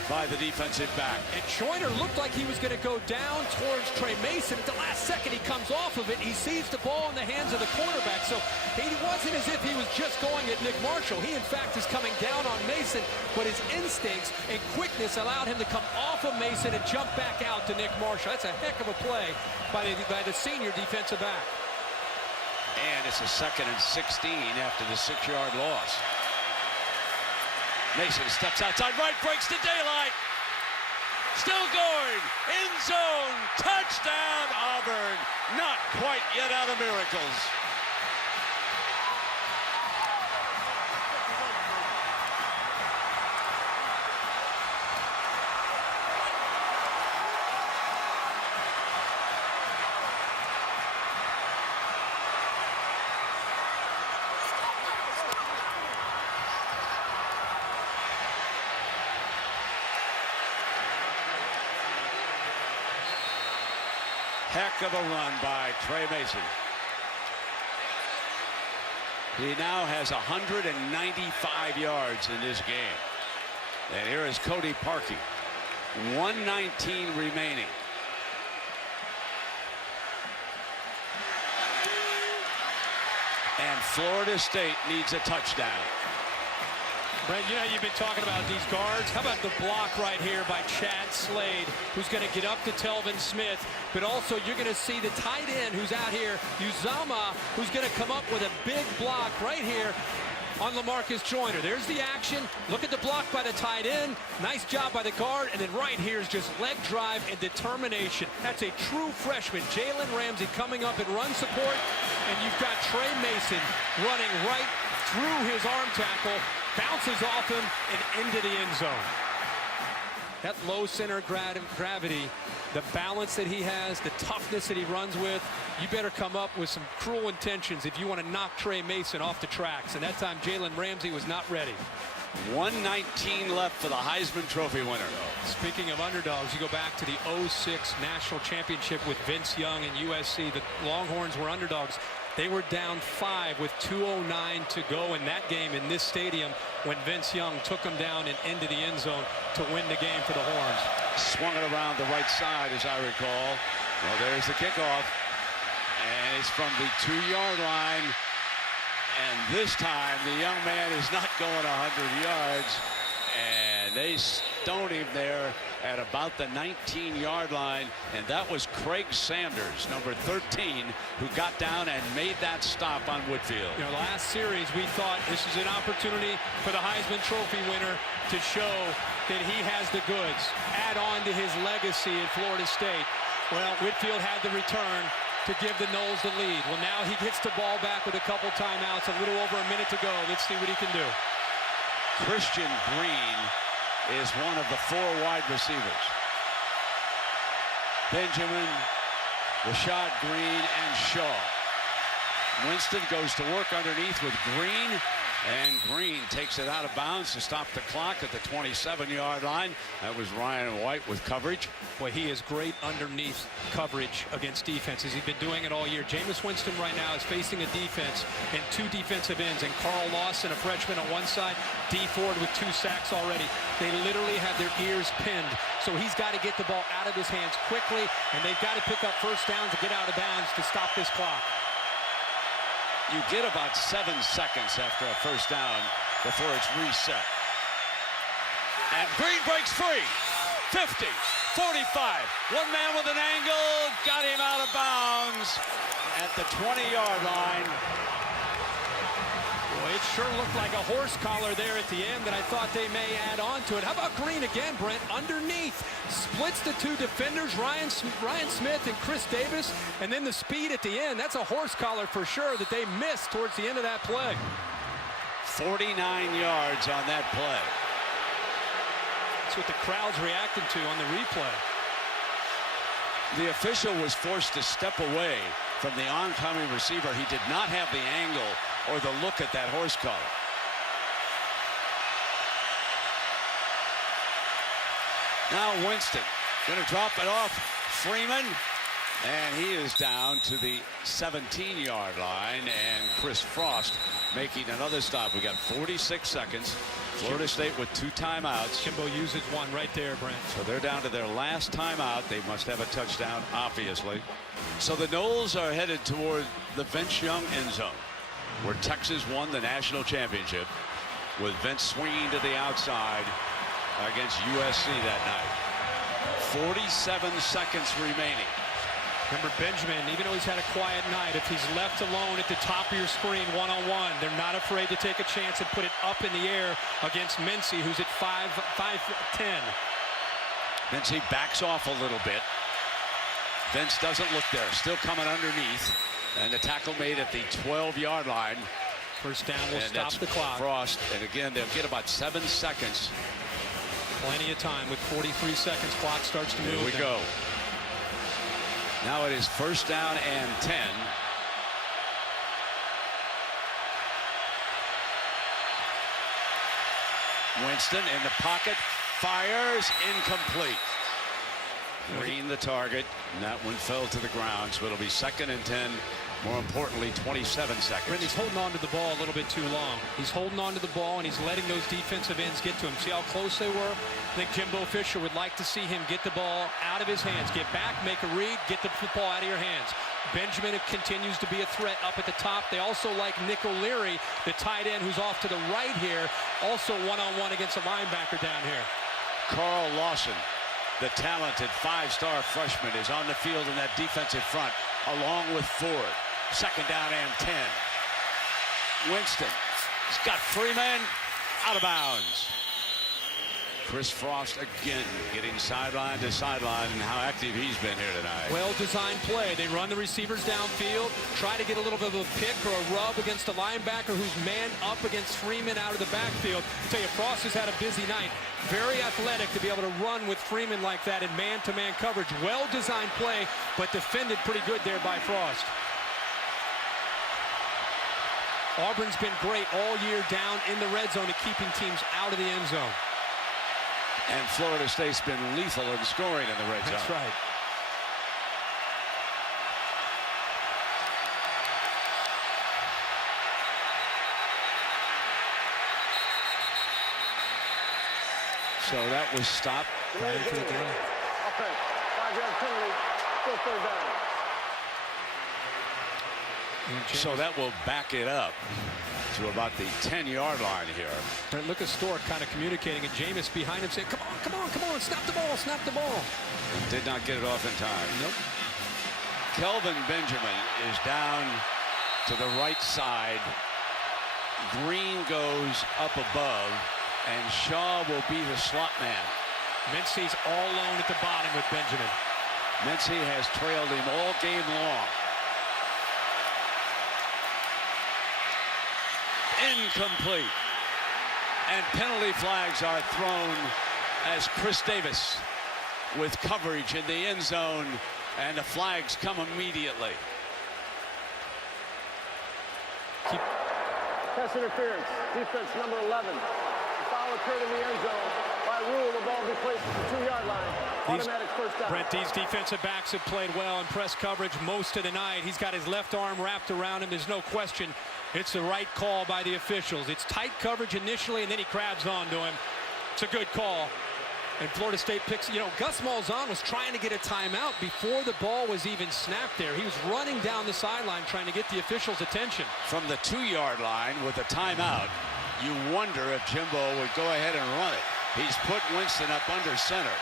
by the defensive back. And Joyner looked like he was going to go down towards Trey Mason. At the last second, he comes off of it. He sees the ball in the hands of the quarterback. So he wasn't as if he was just going at Nick Marshall. He, in fact, is coming down on Mason, but his instincts and quickness allowed him to come off of Mason and jump back out to Nick Marshall. That's a heck of a play by the senior defensive back. And it's a 2nd and 16 after the 6-yard loss. Mason steps outside right, breaks to daylight. Still going. End zone. Touchdown, Auburn. Not quite yet out of miracles. Heck of a run by Trey Mason. He now has 195 yards in this game. And here is Cody Parkey. 1:19 remaining. And Florida State needs a touchdown. Brent, you know, you've been talking about these guards. How about the block right here by Chad Slade, who's going to get up to Telvin Smith, but also you're going to see the tight end who's out here, Uzama, who's going to come up with a big block right here on LaMarcus Joyner. There's the action. Look at the block by the tight end. Nice job by the guard. And then right here is just leg drive and determination. That's a true freshman. Jalen Ramsey coming up in run support. And you've got Trey Mason running right through his arm tackle, bounces off him and into the end zone. That low center of gravity, the balance that he has, the toughness that he runs with, you better come up with some cruel intentions if you want to knock Trey Mason off the tracks. And that time Jalen Ramsey was not ready. 1:19 left for the Heisman Trophy winner. Speaking of underdogs, you go back to the 06 National Championship with Vince Young and USC. The Longhorns were underdogs. They were down 5 with 2:09 to go in that game in this stadium when Vince Young took them down and into the end zone to win the game for the Horns. Swung it around the right side, as I recall. Well, there's the kickoff. And it's from the 2-yard line. And this time, the young man is not going 100 yards. And they stone him there at about the 19-yard line. And that was Craig Sanders, number 13, who got down and made that stop on Woodfield. You know, last series, we thought this is an opportunity for the Heisman Trophy winner to show that he has the goods, add on to his legacy at Florida State. Well, Whitfield had the return to give the Noles the lead. Well, now he gets the ball back with a couple timeouts, a little over a minute to go. Let's see what he can do. Christian Green is one of the 4 wide receivers. Benjamin, Rashad Green, and Shaw. Winston goes to work underneath with Green, and Green takes it out of bounds to stop the clock at the 27-yard line. That was Ryan White with coverage. Boy, he is great underneath coverage against defenses. He's been doing it all year. Jameis Winston right now is facing a defense and 2 defensive ends, and Carl Lawson, a freshman on one side, D Ford with 2 sacks already. They literally have their ears pinned. So he's got to get the ball out of his hands quickly, and they've got to pick up first downs to get out of bounds to stop this clock. You get about 7 seconds after a first down before it's reset. And Green breaks free. 50, 45. One man with an angle. Got him out of bounds at the 20-yard line. Boy, it sure looked like a horse collar there at the end that I thought they may add on to it. How about Green again, Brent? Underneath. Splits the two defenders, Ryan Smith and Chris Davis, and then the speed at the end. That's a horse collar for sure that they missed towards the end of that play. 49 yards on that play. That's what the crowd's reacting to on the replay. The official was forced to step away from the oncoming receiver. He did not have the angle or the look at that horse collar. Now Winston going to drop it off. Freeman, and he is down to the 17-yard line, and Chris Frost making another stop. We got 46 seconds. Florida State with 2 timeouts. Jimbo uses one right there, Brent. So they're down to their last timeout. They must have a touchdown, obviously. So the Noles are headed toward the Vince Young end zone, where Texas won the national championship, with Vince swinging to the outside against USC that night. 47 seconds remaining. Remember, Benjamin, even though he's had a quiet night, if he's left alone at the top of your screen one-on-one, they're not afraid to take a chance and put it up in the air against Mincy, who's at 5'10". Mincy backs off a little bit. Vince doesn't look there, still coming underneath, and the tackle made at the 12-yard line. First down will and stop the clock. Frost, and again, they'll get about 7 seconds. Plenty of time with 43 seconds. Clock starts to move. Here we go. Now it is first down and 10. Winston in the pocket, fires, incomplete. Green the target, and that one fell to the ground, so it'll be 2nd and 10. More importantly, 27 seconds. Brent, he's holding on to the ball a little bit too long. He's holding on to the ball, and he's letting those defensive ends get to him. See how close they were? I think Jimbo Fisher would like to see him get the ball out of his hands. Get back, make a read, get the football out of your hands. Benjamin continues to be a threat up at the top. They also like Nick O'Leary, the tight end who's off to the right here, also one-on-one against a linebacker down here. Carl Lawson, the talented 5-star freshman, is on the field in that defensive front, along with Ford. 2nd down and 10. Winston, he's got Freeman out of bounds. Chris Frost again getting sideline to sideline, and how active he's been here tonight. Well-designed play. They run the receivers downfield, try to get a little bit of a pick or a rub against a linebacker who's man up against Freeman out of the backfield. I tell you, Frost has had a busy night. Very athletic to be able to run with Freeman like that in man-to-man coverage. Well-designed play, but defended pretty good there by Frost. Auburn's been great all year down in the red zone at keeping teams out of the end zone. And Florida State's been lethal in scoring in the red zone. That's right. So that was stopped. Offense, 5-yard penalty, still 3rd down. So that will back it up to about the 10-yard line here. Brent, look at Stork kind of communicating, and Jameis behind him saying, come on, snap the ball, snap the ball. Did not get it off in time. Nope. Kelvin Benjamin is down to the right side. Green goes up above, and Shaw will be the slot man. Mincy's all alone at the bottom with Benjamin. Mincy has trailed him all game long. Incomplete. And penalty flags are thrown as Chris Davis with coverage in the end zone, and the flags come immediately. Pass interference, defense number 11. The foul occurred in the end zone. By rule, the ball be placed at the 2-yard line. Automatic first down. Brent, these defensive backs have played well in press coverage most of the night. He's got his left arm wrapped around him. There's no question it's the right call by the officials. It's tight coverage initially, and then he grabs onto him. It's a good call. And Florida State picks, Gus Malzahn was trying to get a timeout before the ball was even snapped there. He was running down the sideline trying to get the officials' attention. From the 2-yard line with a timeout, you wonder if Jimbo would go ahead and run it. He's put Winston up under center.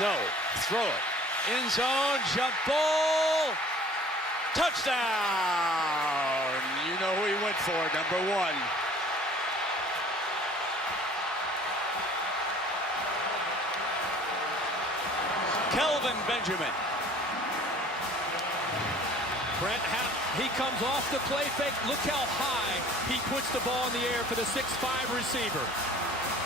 No, throw it. End zone, jump ball, touchdown! You know who he went for, number 1. Kelvin Benjamin. Brent, he comes off the play fake. Look how high he puts the ball in the air for the 6'5 receiver.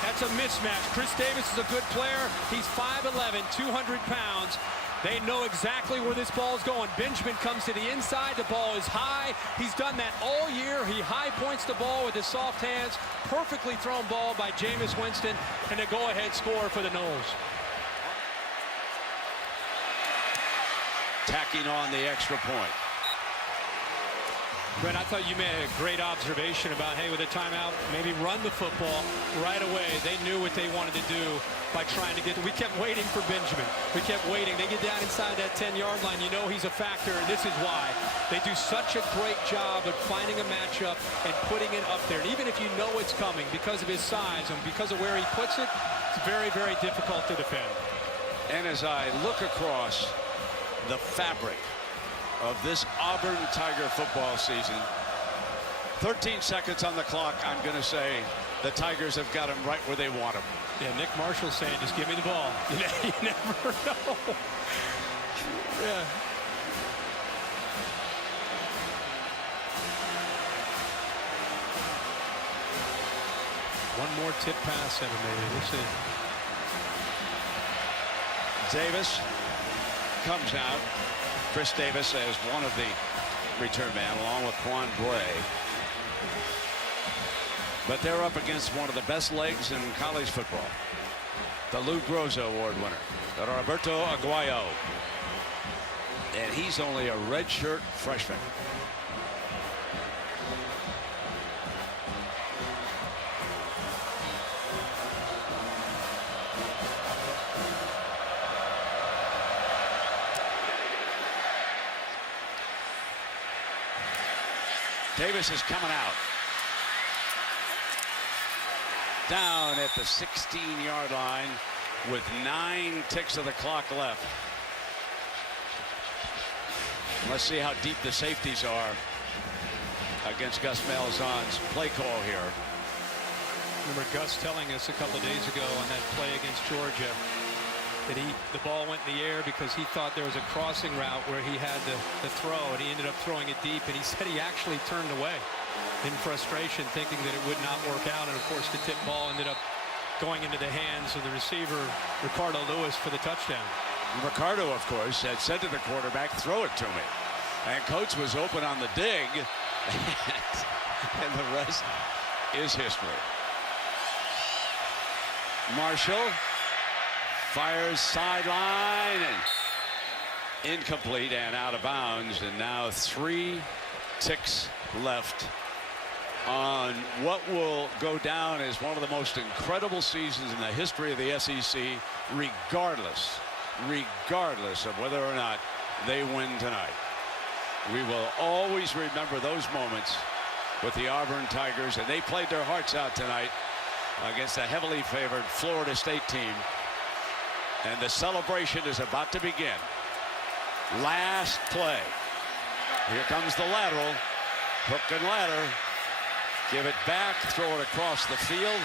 That's a mismatch. Chris Davis is a good player. He's 5'11", 200 pounds. They know exactly where this ball is going. Benjamin comes to the inside. The ball is high. He's done that all year. He high points the ball with his soft hands. Perfectly thrown ball by Jameis Winston, and a go-ahead score for the Noles. Tacking on the extra point. Brent, I thought you made a great observation about, hey, with a timeout, maybe run the football right away. They knew what they wanted to do by trying to get. We kept waiting for Benjamin. We kept waiting. They get down inside that 10-yard line. You know he's a factor, and this is why. They do such a great job of finding a matchup and putting it up there. And even if you know it's coming because of his size and because of where he puts it, it's very, very difficult to defend. And as I look across the fabric of this Auburn Tiger football season, 13 seconds on the clock, I'm going to say the Tigers have got him right where they want him. Yeah, Nick Marshall saying, just give me the ball. You never know. Yeah. One more tip pass ever maybe. We'll see. Davis comes out. Chris Davis as one of the return man, along with Quan Bray. But they're up against one of the best legs in college football. The Lou Groza Award winner, Roberto Aguayo. And he's only a redshirt freshman. Davis is coming out. Down at the 16-yard line with 9 ticks of the clock left. Let's see how deep the safeties are against Gus Malzahn's play call here. Remember Gus telling us a couple of days ago on that play against Georgia that the ball went in the air because he thought there was a crossing route where he had the throw, and he ended up throwing it deep, and he said he actually turned away in frustration, thinking that it would not work out. And of course the tip ball ended up going into the hands of the receiver Ricardo Lewis for the touchdown. Ricardo, of course, had said to the quarterback, throw it to me, and coach was open on the dig, and the rest is history. Marshall fires sideline and incomplete and out of bounds, and now 3 ticks left on what will go down as one of the most incredible seasons in the history of the SEC, regardless of whether or not they win tonight. We will always remember those moments with the Auburn Tigers, and they played their hearts out tonight against a heavily favored Florida State team. And the celebration is about to begin. Last play. Here comes the lateral. Hook and ladder. Give it back. Throw it across the field.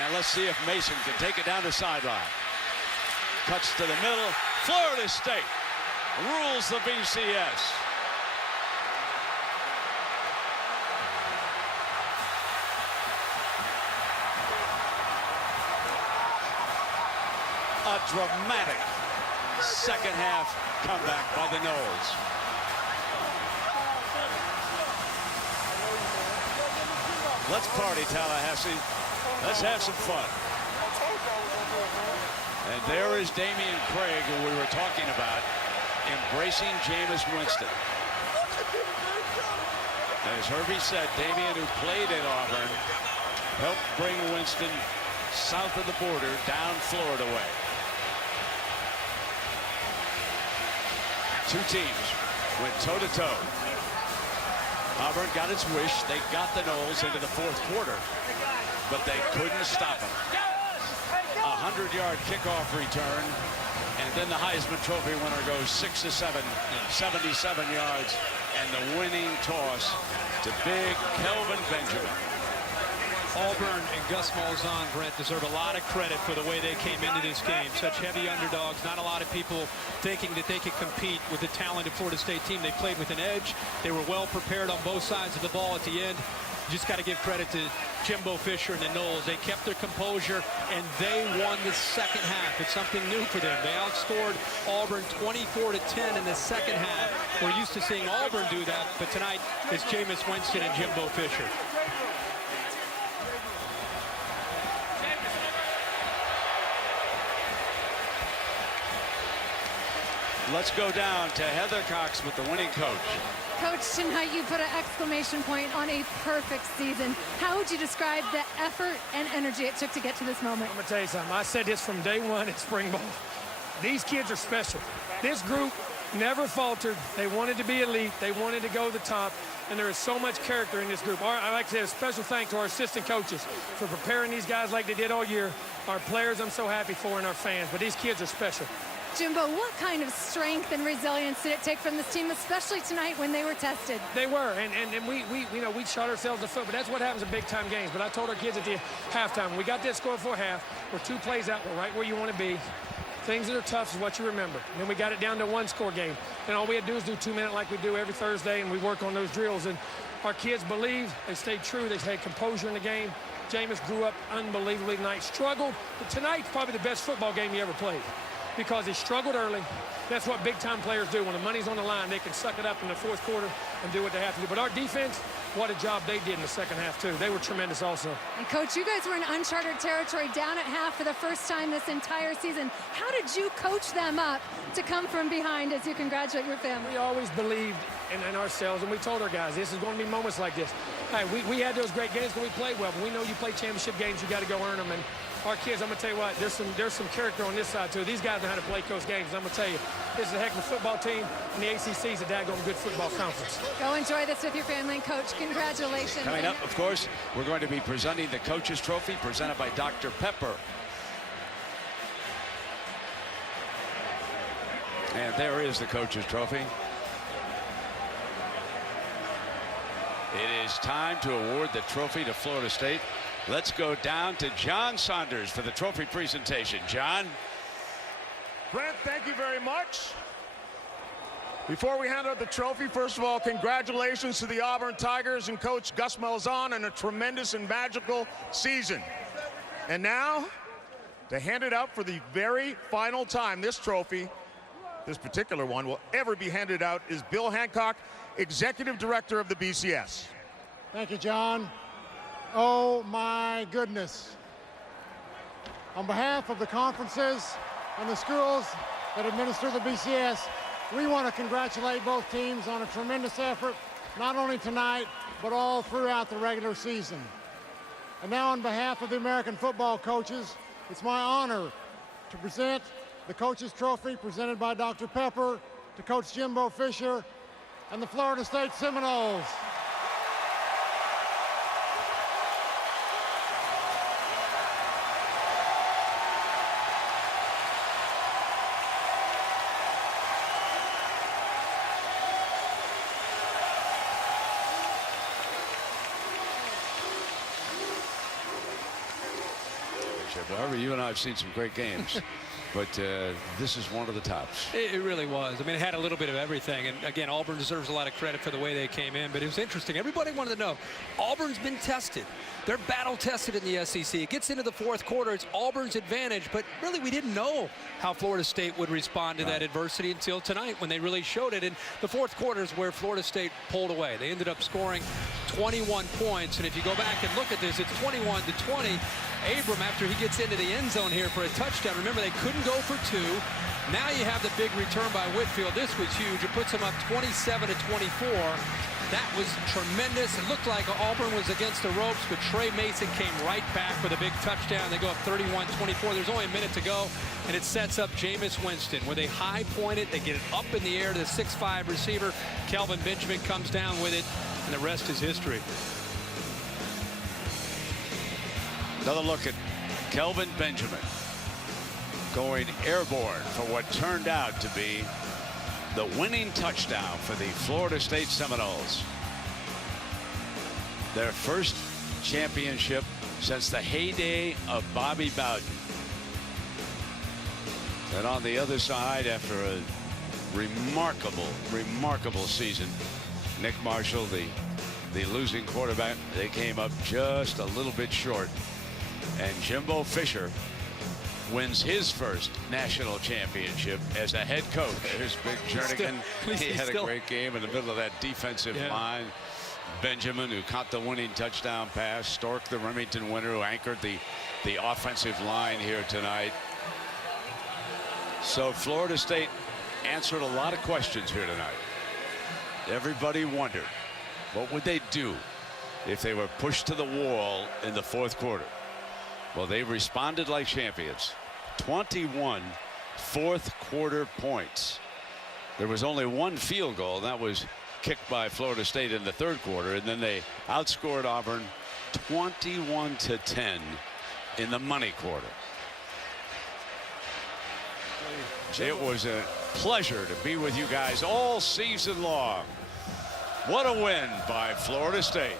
And let's see if Mason can take it down the sideline. Cuts to the middle. Florida State rules the BCS. A dramatic second half comeback by the Noles. Let's party, Tallahassee. Let's have some fun. And there is Damian Craig, who we were talking about, embracing Jameis Winston. As Herbie said, Damian, who played at Auburn, helped bring Winston south of the border, down Florida way. Two teams went toe-to-toe. Auburn got its wish. They got the Noles into the fourth quarter, but they couldn't stop them. A 100-yard kickoff return, and then the Heisman Trophy winner goes 6-7, 77 yards, and the winning toss to big Kelvin Benjamin. Auburn and Gus Malzahn, Brent, deserve a lot of credit for the way they came into this game. Such heavy underdogs. Not a lot of people thinking that they could compete with the talented Florida State team. They played with an edge. They were well prepared on both sides of the ball at the end. You just got to give credit to Jimbo Fisher and the Noles. They kept their composure, and they won the second half. It's something new for them. They outscored Auburn 24-10 in the second half. We're used to seeing Auburn do that, but tonight it's Jameis Winston and Jimbo Fisher. Let's go down to Heather Cox with the winning coach. Coach, tonight you put an exclamation point on a perfect season. How would you describe the effort and energy it took to get to this moment? I'm going to tell you something. I said this from day one at spring ball. These kids are special. This group never faltered. They wanted to be elite. They wanted to go to the top. And there is so much character in this group. I'd like to say a special thanks to our assistant coaches for preparing these guys like they did all year. Our players I'm so happy for, and our fans. But these kids are special. Jimbo, what kind of strength and resilience did it take from this team, especially tonight when they were tested? They were, and we shot ourselves in the foot, but that's what happens in big-time games. But I told our kids at the halftime, we got that score before half. We're 2 plays out. We're right where you want to be. Things that are tough is what you remember. And then we got it down to a 1-score game. And all we had to do is do 2-minute like we do every Thursday, and we work on those drills. And our kids believed. They stayed true. They had composure in the game. Jameis grew up unbelievably tonight. Struggled, but tonight's probably the best football game he ever played, because he struggled early. That's what big-time players do. When the money's on the line, they can suck it up in the fourth quarter and do what they have to do. But our defense, what a job they did in the second half, too. They were tremendous also. And, Coach, you guys were in uncharted territory down at half for the first time this entire season. How did you coach them up to come from behind as you congratulate your family? We always believed in ourselves, and we told our guys, this is going to be moments like this. Hey, we had those great games when we played well, but we know you play championship games, you got to go earn them. And our kids, I'm going to tell you what, there's some character on this side, too. These guys know how to play close games. I'm going to tell you, this is a heck of a football team, and the ACC is a daggone good football conference. Go enjoy this with your family, and Coach, congratulations. Coming up, of course, we're going to be presenting the Coach's Trophy, presented by Dr. Pepper. And there is the Coach's Trophy. It is time to award the trophy to Florida State. Let's go down to John Saunders for the trophy presentation. John? Brent, thank you very much. Before we hand out the trophy, first of all, congratulations to the Auburn Tigers and Coach Gus Malzahn on a tremendous and magical season. And now, to hand it out for the very final time, this trophy, this particular one, will ever be handed out, is Bill Hancock, Executive Director of the BCS. Thank you, John. Oh, my goodness. On behalf of the conferences and the schools that administer the BCS, we want to congratulate both teams on a tremendous effort, not only tonight, but all throughout the regular season. And now, on behalf of the American football coaches, it's my honor to present the Coach's Trophy presented by Dr. Pepper to Coach Jimbo Fisher and the Florida State Seminoles. However, you and I have seen some great games, but this is one of the tops. It really was. I mean, it had a little bit of everything. And again, Auburn deserves a lot of credit for the way they came in. But it was interesting. Everybody wanted to know, Auburn's been tested. They're battle tested in the SEC. It gets into the fourth quarter. It's Auburn's advantage. But really, we didn't know how Florida State would respond to that adversity until tonight when they really showed it. And the fourth quarter is where Florida State pulled away. They ended up scoring 21 points. And if you go back and look at this, it's 21-20. Abram, after he gets into the end zone here for a touchdown, remember they couldn't go for 2. Now you have the big return by Whitfield. This was huge. It puts them up 27-24. That was tremendous. It looked like Auburn was against the ropes, but Trey Mason came right back with a big touchdown. They go up 31-24. There's only a minute to go, and it sets up Jameis Winston with a high pointed. They get it up in the air to the 6'5" receiver. Kelvin Benjamin comes down with it, and the rest is history. Another look at Kelvin Benjamin going airborne for what turned out to be the winning touchdown for the Florida State Seminoles. Their first championship since the heyday of Bobby Bowden. And on the other side, after a remarkable season, Nick Marshall, the losing quarterback, they came up just a little bit short. And Jimbo Fisher wins his first national championship as a head coach. Here's Big Jernigan. He had a great game in the middle of that defensive line. Benjamin, who caught the winning touchdown pass. Stork, the Remington winner, who anchored the offensive line here tonight. So Florida State answered a lot of questions here tonight. Everybody wondered, what would they do if they were pushed to the wall in the fourth quarter? Well, they responded like champions. 21 fourth quarter points. There was only one field goal, and that was kicked by Florida State in the third quarter, and then they outscored Auburn 21-10 in the money quarter. It was a pleasure to be with you guys all season long. What a win by Florida State.